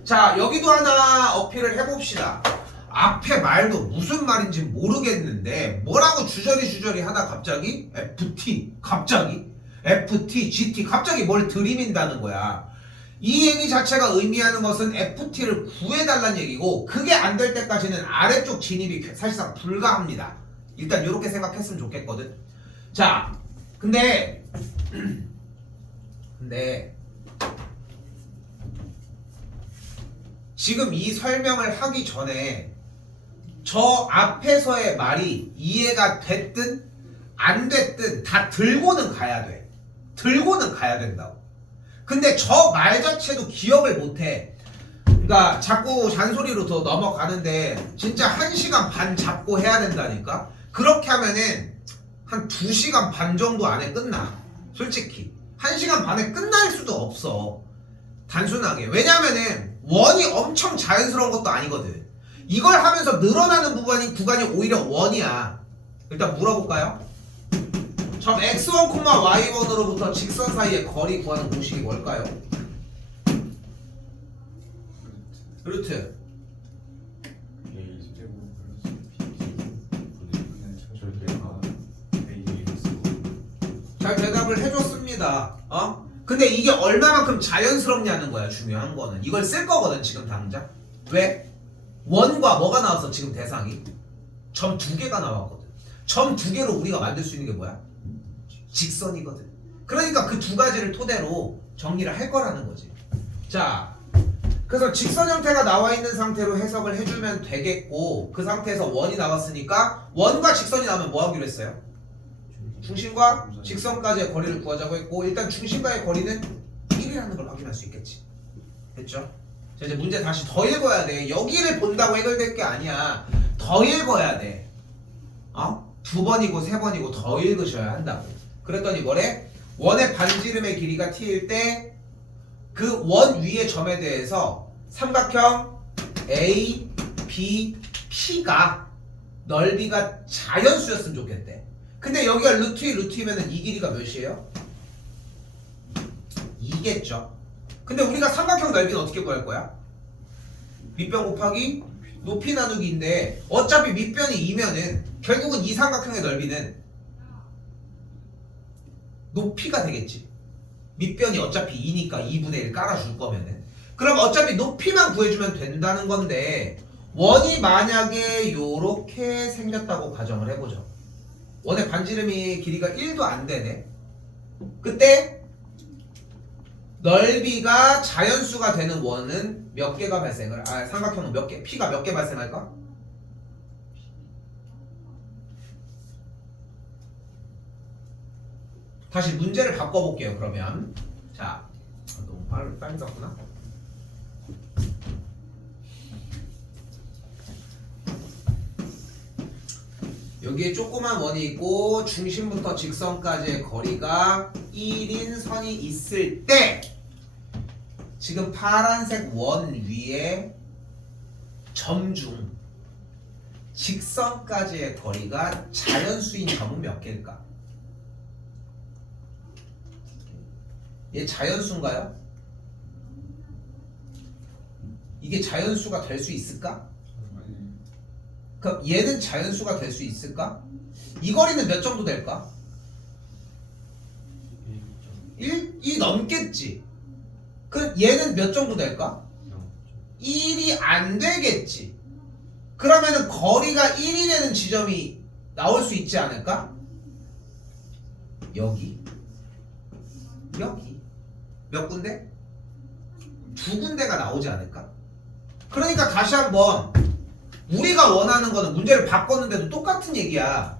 자, 여기도 하나 어필을 해봅시다. 앞에 말도 무슨 말인지 모르겠는데 뭐라고 주저리 하다 갑자기 FT 갑자기 FT, GT 갑자기 뭘 들이민다는 거야. 이 얘기 자체가 의미하는 것은 FT를 구해달라는 얘기고 그게 안 될 때까지는 아래쪽 진입이 사실상 불가합니다. 일단 이렇게 생각했으면 좋겠거든. 자, 근데 지금 이 설명을 하기 전에 저 앞에서의 말이 이해가 됐든 안 됐든 다 들고는 가야 돼. 들고는 가야 된다고. 근데 저 말 자체도 기억을 못해. 그러니까 자꾸 잔소리로 더 넘어가는데 진짜 1시간 반 잡고 해야 된다니까. 그렇게 하면은 한 2시간 반 정도 안에 끝나. 솔직히 1시간 반에 끝날 수도 없어. 단순하게. 왜냐면은 원이 엄청 자연스러운 것도 아니거든. 이걸 하면서 늘어나는 구간이 오히려 원이야. 일단 물어볼까요? 점 x1, y1으로부터 직선 사이의 거리 구하는 공식이 뭘까요? 루트 A 제곱 플러스 B 잘 대답을 해줬습니다. 근데 이게 얼마만큼 자연스럽냐는 거야. 중요한 거는 이걸 쓸 거거든 지금 당장. 왜? 원과 뭐가 나왔어 지금 대상이? 점 2개가 나왔거든. 점 2개로 우리가 만들 수 있는 게 뭐야? 직선이거든. 그러니까 그 두 가지를 토대로 정리를 할 거라는 거지. 자, 그래서 직선 형태가 나와 있는 상태로 해석을 해주면 되겠고 그 상태에서 원이 나왔으니까 원과 직선이 나오면 뭐 하기로 했어요? 중심과 직선까지의 거리를 구하자고 했고 일단 중심과의 거리는 1이라는 걸 확인할 수 있겠지. 됐죠? 자, 이제 문제 다시 더 읽어야 돼. 여기를 본다고 해결될 게 아니야. 더 읽어야 돼. 2번이고 3번이고 더 읽으셔야 한다고. 그랬더니 뭐래? 원의 반지름의 길이가 t일 때 그 원 위의 점에 대해서 삼각형 A, B, P가 넓이가 자연수였으면 좋겠대. 근데 여기가 루트 2, 루트 2면은 이 길이가 몇이에요? 2겠죠. 근데 우리가 삼각형 넓이는 어떻게 구할 거야? 밑변 곱하기 높이 나누기인데 어차피 밑변이 2면은 결국은 이 삼각형의 넓이는 높이가 되겠지. 밑변이 어차피 2니까 2분의 1 깔아줄 거면은. 그럼 어차피 높이만 구해주면 된다는 건데 원이 만약에 요렇게 생겼다고 가정을 해보죠. 원의 반지름이 길이가 1도 안 되네. 그때 넓이가 자연수가 되는 원은 몇 개가 발생을, 삼각형은 몇 개, P가 몇 개 발생할까? 다시 문제를 바꿔볼게요. 그러면 자, 너무 빨리 썼구나. 여기에 조그만 원이 있고 중심부터 직선까지의 거리가 1인 선이 있을 때 지금 파란색 원 위에 점중 직선까지의 거리가 자연수인 점은 몇 개일까? 얘 자연수인가요? 이게 자연수가 될 수 있을까? 그럼 얘는 자연수가 될 수 있을까? 이 거리는 몇 정도 될까? 1이 넘겠지. 그럼 얘는 몇 정도 될까? 1이 안 되겠지. 그러면은 거리가 1이 되는 지점이 나올 수 있지 않을까? 여기 몇 군데? 2군데가 나오지 않을까? 그러니까 다시 한번 우리가 원하는 거는 문제를 바꿨는데도 똑같은 얘기야.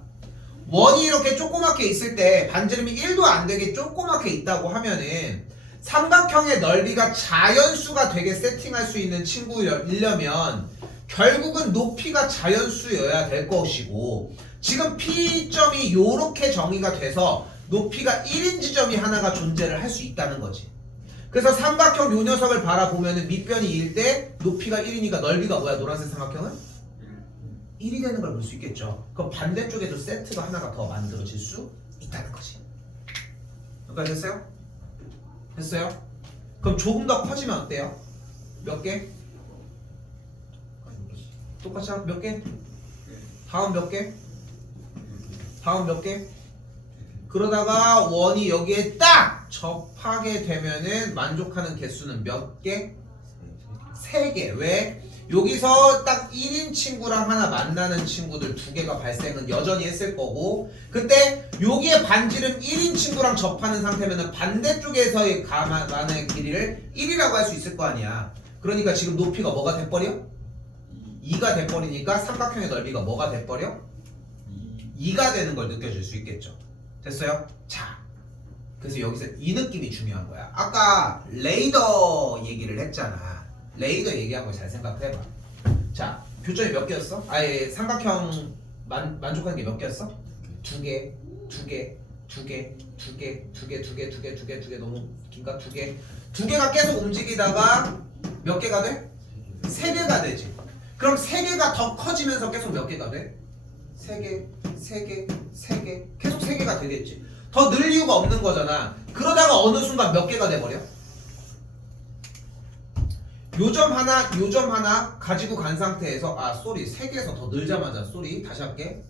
원이 이렇게 조그맣게 있을 때 반지름이 1도 안 되게 조그맣게 있다고 하면은 삼각형의 넓이가 자연수가 되게 세팅할 수 있는 친구이려면 결국은 높이가 자연수여야 될 것이고 지금 P점이 요렇게 정의가 돼서 높이가 1인 지점이 하나가 존재를 할 수 있다는 거지. 그래서 삼각형 요 녀석을 바라보면은 밑변이 1일 때 높이가 1이니까 넓이가 뭐야? 노란색 삼각형은? 1이 되는 걸 볼 수 있겠죠. 그럼 반대쪽에도 세트가 하나가 더 만들어질 수 있다는 거지. 여기까지 됐어요? 됐어요? 그럼 조금 더 커지면 어때요? 몇 개? 똑같이 몇 개? 다음 몇 개? 다음 몇 개? 그러다가 원이 여기에 딱 접하게 되면은 만족하는 개수는 몇 개? 3개. 왜? 여기서 딱 1인 친구랑 하나 만나는 친구들 2개가 발생은 여전히 했을 거고 그때 여기에 반지름 1인 친구랑 접하는 상태면은 반대쪽에서의 가만의 길이를 1이라고 할 수 있을 거 아니야. 그러니까 지금 높이가 뭐가 돼버려? 2가 돼버리니까 삼각형의 넓이가 뭐가 돼버려? 2가 되는 걸 느껴질 수 있겠죠. 됐어요? 자, 그래서 여기서 이 느낌이 중요한 거야. 아까 레이더 얘기를 했잖아. 레이더 얘기한 걸 잘 생각해봐. 자, 교점이 몇 개였어? 아예 삼각형 만족하는 게 몇 개였어? 2개, 2개, 2개, 2개, 2개, 2개, 2개, 2개, 2개 너무 긴가? 2개. 2개가 계속 움직이다가 몇 개가 돼? 3개가 되지. 그럼 3개가 더 커지면서 계속 몇 개가 돼? 3개, 3개, 3개, 계속 3개가 되겠지. 더 늘 이유가 없는 거잖아. 그러다가 어느 순간 몇 개가 돼버려? 요점 하나 가지고 간 상태에서 3개에서 더 늘자마자 다시 할게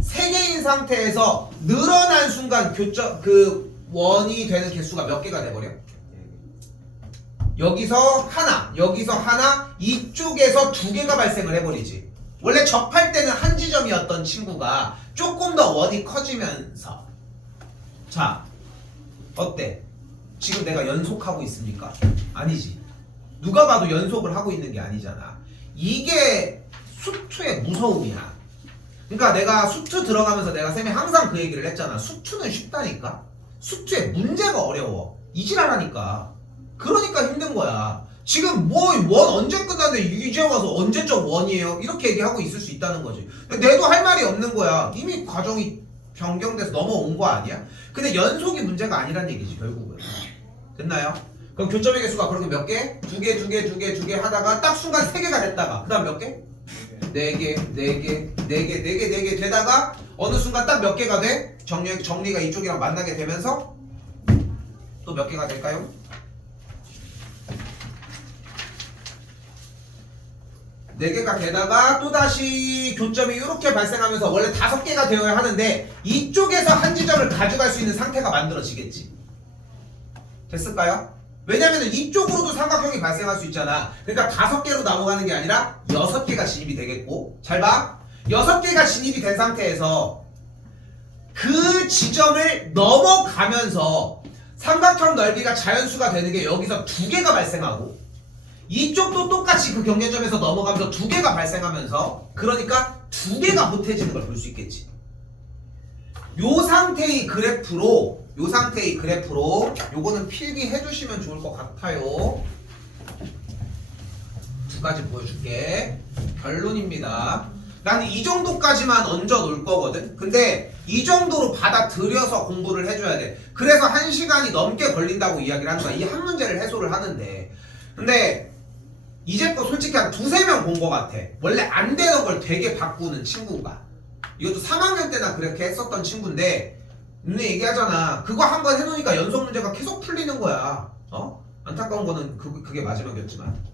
3개인 상태에서 늘어난 순간 원이 되는 개수가 몇 개가 돼버려? 여기서 하나 이쪽에서 2개가 발생을 해버리지. 원래 접할 때는 한 지점이었던 친구가 조금 더 원이 커지면서 자 어때? 지금 내가 연속하고 있습니까? 아니지. 누가 봐도 연속을 하고 있는 게 아니잖아. 이게 수투의 무서움이야. 그러니까 내가 수투 들어가면서 내가 쌤이 항상 그 얘기를 했잖아. 수투는 쉽다니까. 수투의 문제가 어려워. 이지랄하니까. 그러니까 힘든 거야. 지금 원 언제 끝났는데 이제 와서 언제적 원이에요? 이렇게 얘기하고 있을 수 있다는 거지. 내도 할 말이 없는 거야. 이미 과정이 변경돼서 넘어온 거 아니야? 근데 연속이 문제가 아니란 얘기지 결국은. 됐나요? 그럼 교점의 개수가 그러면 몇 개? 2개 하다가 딱 순간 3개가 됐다가 그 다음 몇 개? 4개 되다가 어느 순간 딱 몇 개가 돼? 정리가 이쪽이랑 만나게 되면서 또 몇 개가 될까요? 4개가 되다가 또다시 교점이 이렇게 발생하면서 원래 5개가 되어야 하는데 이쪽에서 한 지점을 가져갈 수 있는 상태가 만들어지겠지. 됐을까요? 왜냐면 이쪽으로도 삼각형이 발생할 수 있잖아. 그러니까 5개로 넘어가는 게 아니라 6개가 진입이 되겠고, 잘 봐. 6개가 진입이 된 상태에서 그 지점을 넘어가면서 삼각형 넓이가 자연수가 되는 게 여기서 2개가 발생하고, 이쪽도 똑같이 그 경계점에서 넘어가면서 2개가 발생하면서, 그러니까 2개가 보태지는 걸 볼 수 있겠지. 요 상태의 그래프로 요거는 필기해 주시면 좋을 것 같아요. 2가지 보여줄게. 결론입니다. 나는 이 정도까지만 얹어 놓을 거거든. 근데 이 정도로 받아들여서 공부를 해줘야 돼. 그래서 1시간이 넘게 걸린다고 이야기를 하는 거야. 이 한 문제를 해소를 하는데. 근데 이제껏 솔직히 한 2-3명 본 것 같아. 원래 안 되는 걸 되게 바꾸는 친구가. 이것도 3학년 때나 그렇게 했었던 친구인데, 눈에 얘기하잖아. 그거 한 번 해놓으니까 연속 문제가 계속 풀리는 거야. 안타까운 거는 그게 마지막이었지만.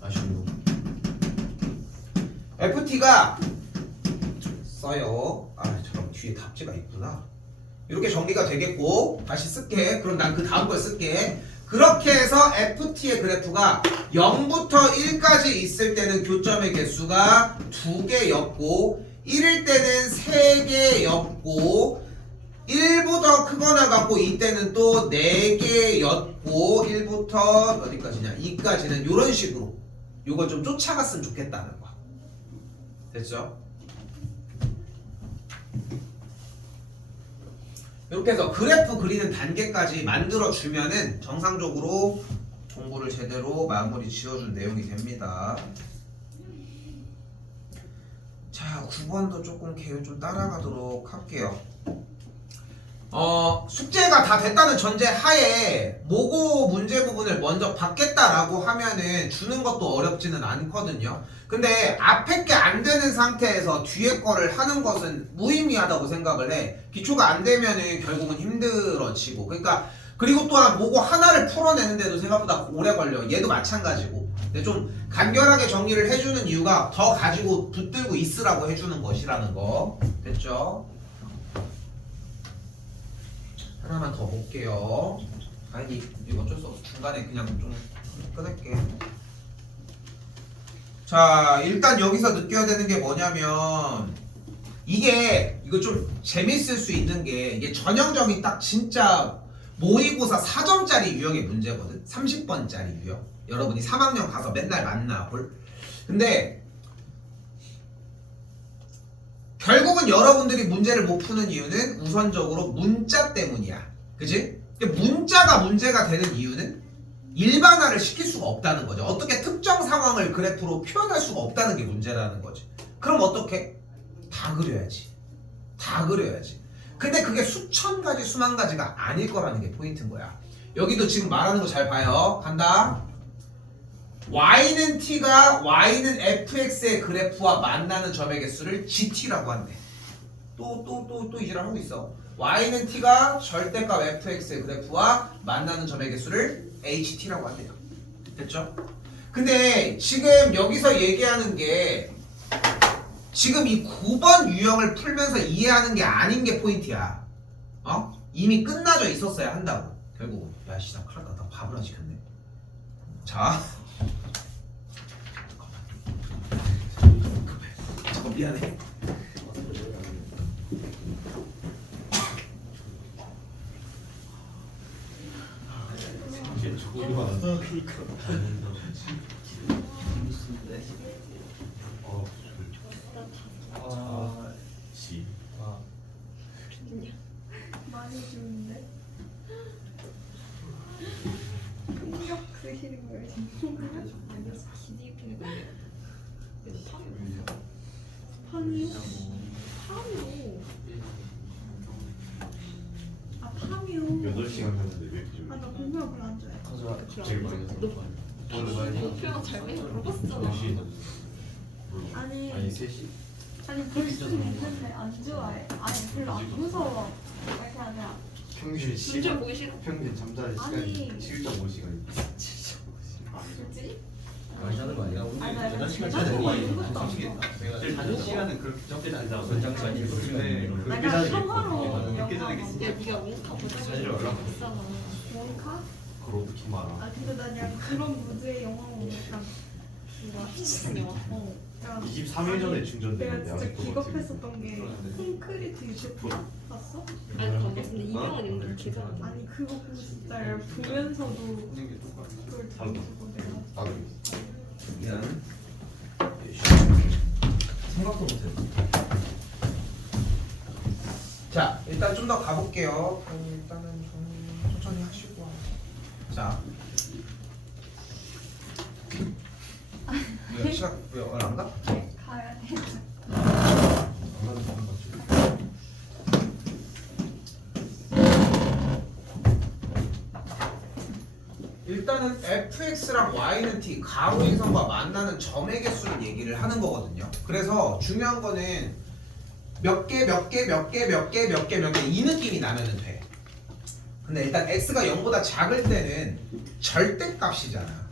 아쉬워. FT가 써요. 잠깐 뒤에 답지가 있구나. 이렇게 정리가 되겠고, 다시 쓸게. 그럼 난 그 다음 걸 쓸게. 그렇게 해서 FT의 그래프가 0부터 1까지 있을 때는 교점의 개수가 2개였고, 1일 때는 3개였고, 1보다 크거나 같고, 이때는 또 4개였고, 1부터 어디까지냐? 2까지는 이런 식으로 요거 좀 쫓아갔으면 좋겠다는 거. 됐죠? 이렇게 해서 그래프 그리는 단계까지 만들어주면은 정상적으로 공부를 제대로 마무리 지어준 내용이 됩니다. 자, 9번도 조금 개요 좀 따라가도록 할게요. 숙제가 다 됐다는 전제 하에 모고 문제 부분을 먼저 받겠다라고 하면은 주는 것도 어렵지는 않거든요. 근데 앞에 게 안 되는 상태에서 뒤에 거를 하는 것은 무의미하다고 생각을 해. 기초가 안 되면은 결국은 힘들어지고. 그러니까 그리고 또한 모고 하나를 풀어내는데도 생각보다 오래 걸려. 얘도 마찬가지고. 근데 좀 간결하게 정리를 해주는 이유가 더 가지고 붙들고 있으라고 해주는 것이라는 거. 됐죠? 하나만 더 볼게요. 아니 이거 어쩔 수 없어. 중간에 그냥 좀 끊을게. 자, 일단 여기서 느껴야 되는 게 뭐냐면 이거 좀 재밌을 수 있는 게 이게 전형적인 딱 진짜 모의고사 4점짜리 유형의 문제거든. 30번짜리 유형. 여러분이 3학년 가서 맨날 만나볼. 근데 결국은 여러분들이 문제를 못 푸는 이유는 우선적으로 문자 때문이야. 그치? 문자가 문제가 되는 이유는 일반화를 시킬 수가 없다는 거죠. 어떻게 특정 상황을 그래프로 표현할 수가 없다는 게 문제라는 거지. 그럼 어떻게? 다 그려야지. 다 그려야지. 근데 그게 수천 가지, 수만 가지가 아닐 거라는 게 포인트인 거야. 여기도 지금 말하는 거 잘 봐요. 간다. y는 t가 y는 fx의 그래프와 만나는 점의 개수를 gt라고 한대. 또 이지랄 하고 있어. y는 t가 절대값 fx의 그래프와 만나는 점의 개수를 ht라고 한대요. 됐죠? 근데 지금 여기서 얘기하는 게 지금 이 9번 유형을 풀면서 이해하는 게 아닌 게 포인트야. 이미 끝나져 있었어야 한다고. 결국 야 씨, 나 큰일 났다. 나 밥을 안 시켰네. 자, 잠깐 미안해. 많이 주는데? 공격 쓰시는 거예요 지금? 아니요 기디피는 거예요. 파미요? 파미요? 아 파미요? 8시간 했는데 왜 이렇게 좀 아 나 공부를 별로 안 좋아해. 갑자기 많이 목표가 잘못 물어봤어. 몇 시에 아니 3시? 아니 볼 수는 있는데 안 좋아해. 아니 별로 안 무서워. 그게 아니라 평균 문제 보기 싫어. 평균 잠자는 아니. 시간이 7.5시간이 뭐지? 많이 자는 거 아니야? 아니 나 약간 시간 계산이 너무 많이 이것도 안 봐. 제가 제일 자주 시간은 그렇게 적게 안 자고 나와. 연장시간 계속 근데 시간 그렇게 내가 자르겠고. 평화로 늦게 영화 자르겠습니다. 야 네가 몽카 사실 보자고 연락 했잖아. 뭔가? 그걸 어떻게 말아? 아 근데 난 약간 그런 무드의 영화 보면 약간 뭐야 흰색 영화. 약간 23일 전에 내가 충전되는데 진짜 아직도 기겁했었던 게 그러는데. 콘크리트 유튜브 봤어? 아니 근데 이병헌 님들 기사. 아니 그거 보고 진짜 보면서도 보는 게 똑같아. 그걸 들으면서도 내가 나도 미안. 생각도 못했네. 자, 일단 좀 더 가볼게요. 일단은 좀 천천히 하시고. 자. 왜 시간 왜안 가? 가야 돼. 일단은 fx랑 y는 t 가로인선과 만나는 점의 개수를 얘기를 하는 거거든요. 그래서 중요한 거는 몇 개 이 느낌이 나면은 돼. 근데 일단 x가 0보다 작을 때는 절대값이잖아.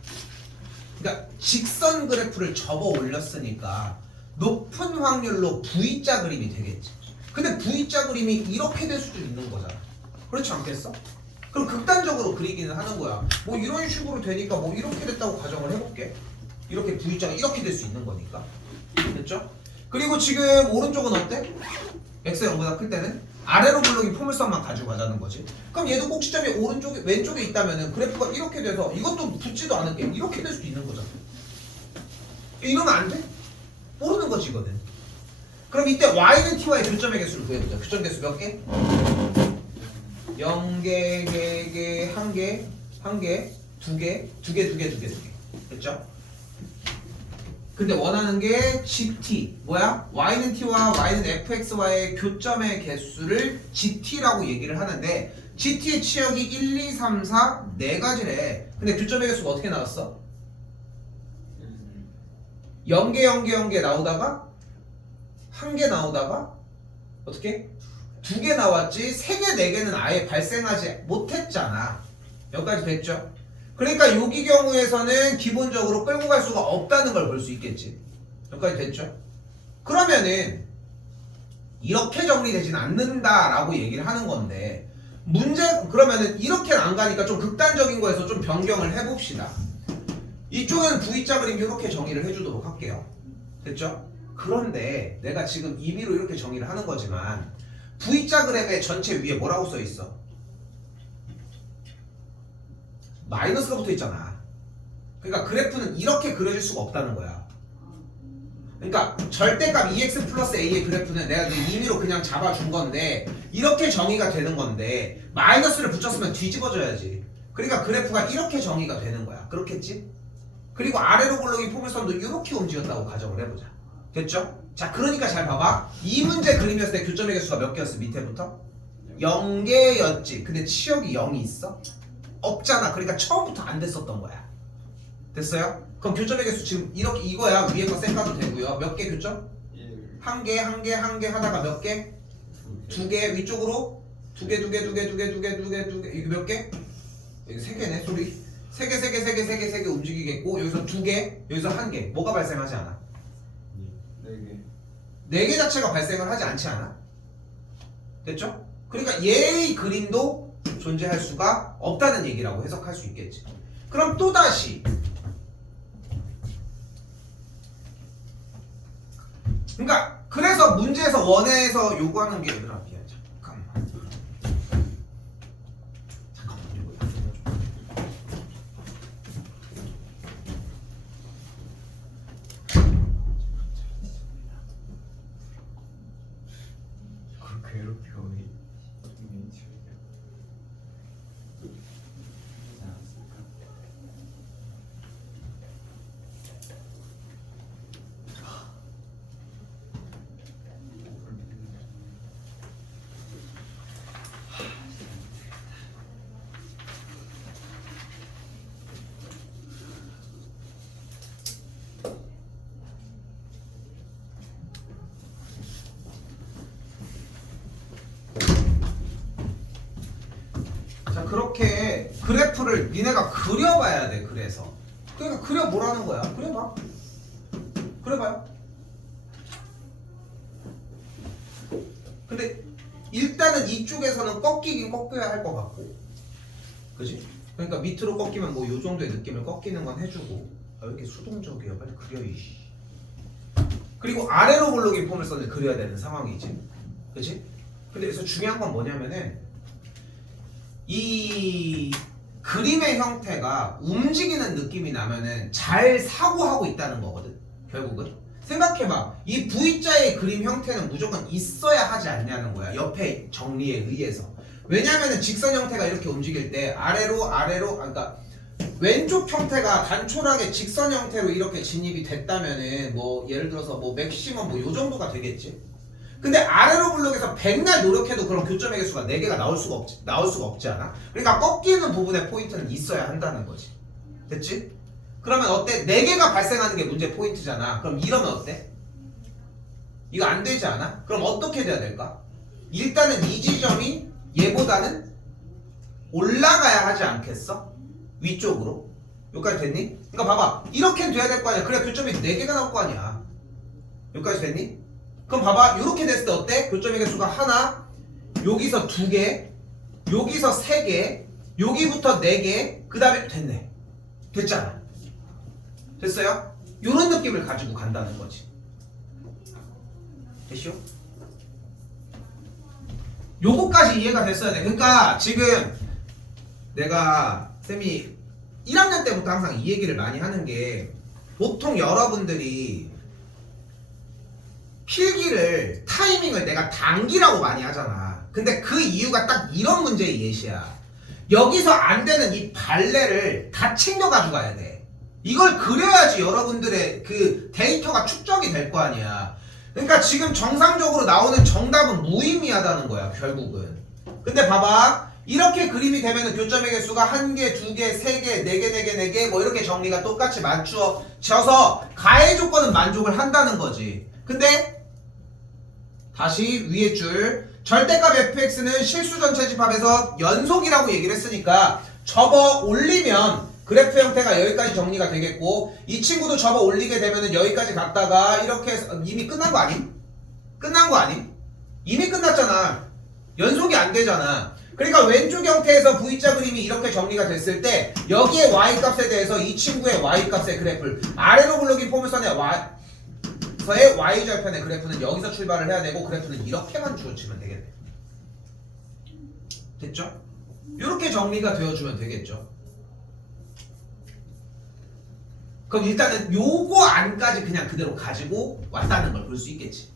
그러니까 직선 그래프를 접어 올렸으니까 높은 확률로 V자 그림이 되겠지. 근데 V자 그림이 이렇게 될 수도 있는 거잖아. 그렇지 않겠어? 그럼 극단적으로 그리기는 하는 거야. 뭐 이런 식으로 되니까 뭐 이렇게 됐다고 가정을 해볼게. 이렇게 V자가 이렇게 될 수 있는 거니까. 됐죠? 그리고 지금 오른쪽은 어때? X가 0보다 클 때는 아래로 블록이 포물선만 가지고 가자는 거지. 그럼 얘도 꼭지점이 오른쪽에 왼쪽에 있다면은 그래프가 이렇게 돼서 이것도 붙지도 않은 게 이렇게 될 수도 있는 거잖아. 이러면 안 돼? 모르는 거지 이거는. 그럼 이때 y는 t와의 교점의 개수를 구해보자. 교점 개수 몇 개? 0개, 1개, 1개, 1개, 2개, 2개, 2개, 2개, 2개. 됐죠? 근데 원하는 게 gt. 뭐야? y는 t와 y는 fx와의 교점의 개수를 gt라고 얘기를 하는데 gt의 치역이 1, 2, 3, 4, 4가지래. 근데 교점의 개수가 어떻게 나왔어? 0개, 0개, 0개 나오다가 1개 나오다가 어떻게? 2개 나왔지 3개, 4개는 아예 발생하지 못했잖아. 여기까지 됐죠? 그러니까 여기 경우에서는 기본적으로 끌고 갈 수가 없다는 걸 볼 수 있겠지. 여기까지 됐죠? 그러면은 이렇게 정리되진 않는다라고 얘기를 하는 건데 문제 그러면은 이렇게는 안 가니까 좀 극단적인 거에서 좀 변경을 해봅시다. 이쪽에는 V자 그림 이렇게 정의를 해주도록 할게요. 됐죠? 그런데 내가 지금 임의로 이렇게 정의를 하는 거지만 V자 그램의 전체 위에 뭐라고 써 있어? 마이너스가 붙어 있잖아. 그러니까 그래프는 이렇게 그려질 수가 없다는 거야. 그러니까 절대값 EX 플러스 A의 그래프는 내가 그 임의로 그냥 잡아준 건데 이렇게 정의가 되는 건데 마이너스를 붙였으면 뒤집어져야지. 그러니까 그래프가 이렇게 정의가 되는 거야. 그렇겠지? 그리고 아래로 굴러긴 포물선도 이렇게 움직였다고 가정을 해보자. 됐죠? 자, 그러니까 잘 봐봐. 이 문제 그림이었을 때 교점의 개수가 몇 개였어? 밑에부터? 0개였지. 근데 치역이 0이 있어? 없잖아. 그러니까 처음부터 안 됐었던 거야. 됐어요? 그럼 교점의 개수 지금 이렇게 이거야. 위에 거 쌩까도 되고요. 몇 개 교점? 1개, 1개, 1개 하다가 몇 개? 2개. 위쪽으로 2개, 2개, 2개, 2개, 2개, 2개, 2개. 이거 몇 개? 여기 3개네. 소리. 3개, 3개, 3개, 3개, 3개 움직이겠고 여기서 2개, 여기서 1개. 뭐가 발생하지 않아? 4개. 4개 자체가 발생을 하지 않지 않아? 됐죠? 그러니까 얘의 그림도 존재할 수가 없다는 얘기라고 해석할 수 있겠지. 그럼 또다시 그러니까 그래서 문제에서 원에서 요구하는 게 얘들아 미안 잠깐만 이거 그렇게 괴롭혀. 자 그렇게 그래프를 니네가 그려봐야 돼. 그래서 그러니까 그려보라는 거야. 그려봐. 그래봐요. 근데 일단은 이쪽에서는 꺾이긴 꺾여야 할 것 같고, 그지? 그러니까 밑으로 꺾이면 뭐 요 정도의 느낌을 꺾이는 건 해주고. 아, 왜 이렇게 수동적이야? 빨리 그려 이씨. 그리고 아래로 블록인 포물선을 그려야 되는 상황이지, 그지? 근데 여기서 중요한 건 뭐냐면은 이 그림의 형태가 움직이는 느낌이 나면은 잘 사고하고 있다는 거거든. 결국은 생각해봐. 이 V자의 그림 형태는 무조건 있어야 하지 않냐는 거야. 옆에 정리에 의해서. 왜냐면은 직선 형태가 이렇게 움직일 때 아래로 그러니까 왼쪽 형태가 단촐하게 직선 형태로 이렇게 진입이 됐다면은 뭐 예를 들어서 뭐 맥시멈 뭐 요 정도가 되겠지. 근데 아래로 블록에서 백날 노력해도 그런 교점의 개수가 4개가 나올 수가 없지 않아? 그러니까 꺾이는 부분에 포인트는 있어야 한다는 거지. 됐지? 그러면 어때? 4개가 발생하는 게 문제 포인트잖아. 그럼 이러면 어때? 이거 안 되지 않아? 그럼 어떻게 돼야 될까? 일단은 이 지점이 얘보다는 올라가야 하지 않겠어? 위쪽으로. 여기까지 됐니? 그러니까 봐봐. 이렇게는 돼야 될 거 아니야. 그래야 교점이 4개가 나올 거 아니야. 여기까지 됐니? 그럼 봐봐. 이렇게 됐을 때 어때? 교점의 개수가 하나, 여기서 2개, 여기서 3개, 여기부터 4개, 그 다음에 됐네. 됐잖아. 됐어요? 이런 느낌을 가지고 간다는 거지. 됐쇼? 요거까지 이해가 됐어야 돼. 그러니까 지금 내가 쌤이 1학년 때부터 항상 이 얘기를 많이 하는 게, 보통 여러분들이 필기를 타이밍을 내가 단기라고 많이 하잖아. 근데 그 이유가 딱 이런 문제의 예시야. 여기서 안 되는 이 발레를 다 챙겨 가져가야 돼. 이걸 그려야지 여러분들의 그 데이터가 축적이 될 거 아니야. 그러니까 지금 정상적으로 나오는 정답은 무의미하다는 거야, 결국은. 근데 봐봐. 이렇게 그림이 되면은 교점의 개수가 1개, 2개, 3개, 4개, 4개, 4개 뭐 이렇게 정리가 똑같이 맞춰져서 가해 조건은 만족을 한다는 거지. 근데 다시 위에 줄 절대값 fx는 실수 전체 집합에서 연속이라고 얘기를 했으니까 접어 올리면 그래프 형태가 여기까지 정리가 되겠고, 이 친구도 접어 올리게 되면은 여기까지 갔다가 이렇게 해서 이미 끝난 거 아님? 끝난 거 아님? 이미 끝났잖아. 연속이 안 되잖아. 그러니까 왼쪽 형태에서 V자 그림이 이렇게 정리가 됐을 때 여기에 Y값에 대해서 이 친구의 Y값의 그래프를 아래로 블록인 포물선의 서의 Y절편의 그래프는 여기서 출발을 해야 되고, 그래프는 이렇게만 주어치면 되겠네. 됐죠? 이렇게 정리가 되어주면 되겠죠. 그럼 일단은 요거 안까지 그냥 그대로 가지고 왔다는 걸 볼 수 있겠지.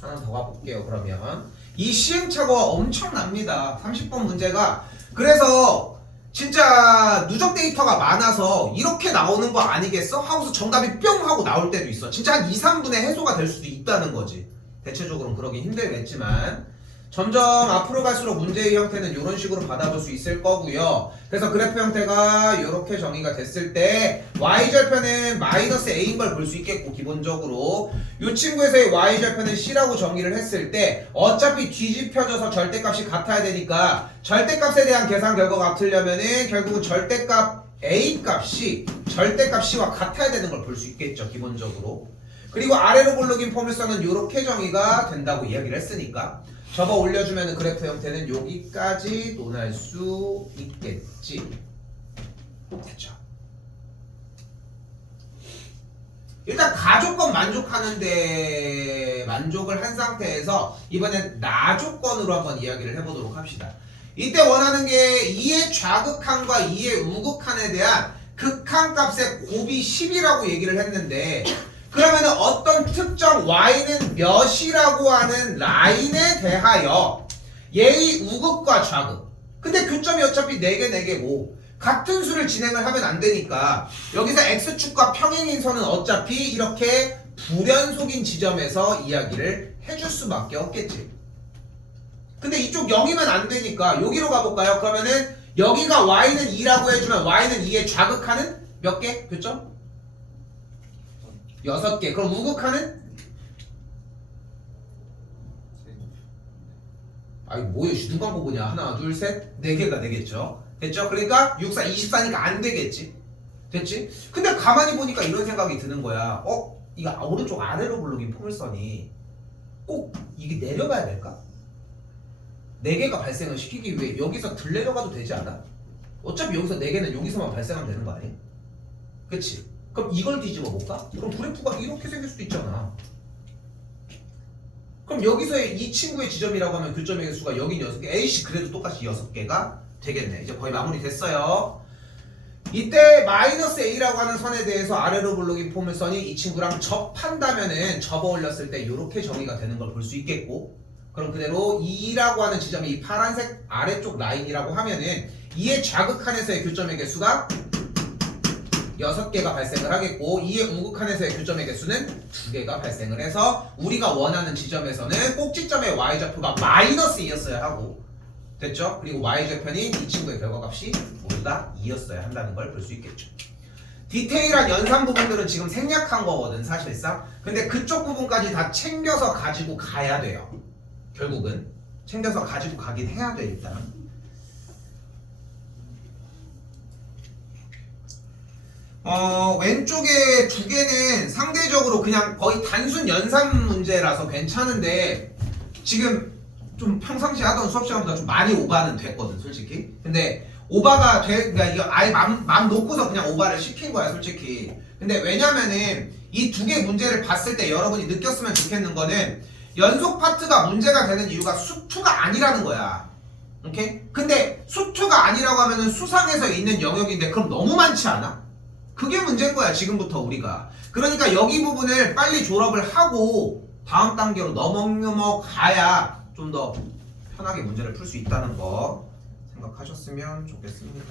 하나 더 가볼게요. 그러면 이 시행착오가 엄청납니다. 30번 문제가. 그래서 진짜 누적 데이터가 많아서 이렇게 나오는 거 아니겠어? 하고서 정답이 뿅 하고 나올 때도 있어. 진짜 한 2, 3분의 해소가 될 수도 있다는 거지. 대체적으로는 그러긴 힘들겠지만 점점 앞으로 갈수록 문제의 형태는 이런 식으로 받아볼 수 있을 거고요. 그래서 그래프 형태가 이렇게 정의가 됐을 때 y절편은 마이너스 a인 걸 볼 수 있겠고, 기본적으로 이 친구에서의 y절편은 c라고 정의를 했을 때 어차피 뒤집혀져서 절대값이 같아야 되니까 절대값에 대한 계산 결과가 같으려면은 결국은 절대값 a 값이 절대값 c와 같아야 되는 걸 볼 수 있겠죠, 기본적으로. 그리고 아래로 블록인 포물선은 이렇게 정의가 된다고 이야기를 했으니까 접어 올려주면 그래프 형태는 여기까지 논할 수 있겠지. 됐죠? 일단 가조건 만족하는데 만족을 한 상태에서 이번엔 나조건으로 한번 이야기를 해보도록 합시다. 이때 원하는 게 2의 좌극한과 2의 우극한에 대한 극한값의 곱이 10이라고 얘기를 했는데, 그러면 어떤 특정 y는 몇이라고 하는 라인에 대하여 얘의 우극과 좌극, 근데 교점이 어차피 4개 4개고 같은 수를 진행을 하면 안 되니까 여기서 x축과 평행인 선은 어차피 이렇게 불연속인 지점에서 이야기를 해줄 수밖에 없겠지. 근데 이쪽 0이면 안 되니까 여기로 가볼까요? 그러면은 여기가 y는 2라고 해주면 y는 2의 좌극하는 몇 개? 교점? 6개. 그럼 우극하는? 아이 뭐야, 누가 보냐. 하나 둘 셋 4개가 되겠죠. 됐죠? 그러니까 6, 4, 24니까 안 되겠지. 됐지? 근데 가만히 보니까 이런 생각이 드는 거야. 이거 오른쪽 아래로 굴러긴 포물선이 꼭 이게 내려가야 될까? 4개가 발생을 시키기 위해 여기서 들 내려가도 되지 않아? 어차피 여기서 4개는 여기서만 발생하면 되는 거 아니야? 그치? 그럼 이걸 뒤집어 볼까? 그럼 그래프가 이렇게 생길 수도 있잖아. 그럼 여기서의 이 친구의 지점이라고 하면 교점의 개수가 여긴 6개, A씨 그래도 똑같이 6개가 되겠네. 이제 거의 마무리 됐어요. 이때 마이너스 A라고 하는 선에 대해서 아래로 굴러긴 포물선이 이 친구랑 접한다면은 접어 올렸을 때 이렇게 정의가 되는 걸 볼 수 있겠고, 그럼 그대로 2라고 하는 지점이 이 파란색 아래쪽 라인이라고 하면은 이의 좌극한에서의 교점의 개수가 6개가 발생을 하겠고, 이의 우극한에서의 교점의 개수는 2개가 발생을 해서 우리가 원하는 지점에서는 꼭지점의 y좌표가 마이너스 2였어야 하고, 됐죠? 그리고 y좌표는 이 친구의 결과값이 모두 다 2였어야 한다는 걸 볼 수 있겠죠. 디테일한 연산 부분들은 지금 생략한 거거든 사실상. 근데 그쪽 부분까지 다 챙겨서 가지고 가야 돼요. 결국은 챙겨서 가지고 가긴 해야 돼 일단. 왼쪽에 2개는 상대적으로 그냥 거의 단순 연산 문제라서 괜찮은데 지금 좀 평상시 하던 수업 시간보다 좀 많이 오바는 됐거든 솔직히. 근데 오바가 그러니까 이거 아예 맘 놓고서 그냥 오바를 시킨 거야 솔직히. 근데 왜냐면은 이 2개 문제를 봤을 때 여러분이 느꼈으면 좋겠는 거는 연속 파트가 문제가 되는 이유가 수투가 아니라는 거야. 오케이? 근데 수투가 아니라고 하면은 수상에서 있는 영역인데 그럼 너무 많지 않아? 그게 문제인 거야 지금부터 우리가. 그러니까 여기 부분을 빨리 졸업을 하고 다음 단계로 넘어가야 좀 더 편하게 문제를 풀 수 있다는 거 생각하셨으면 좋겠습니다.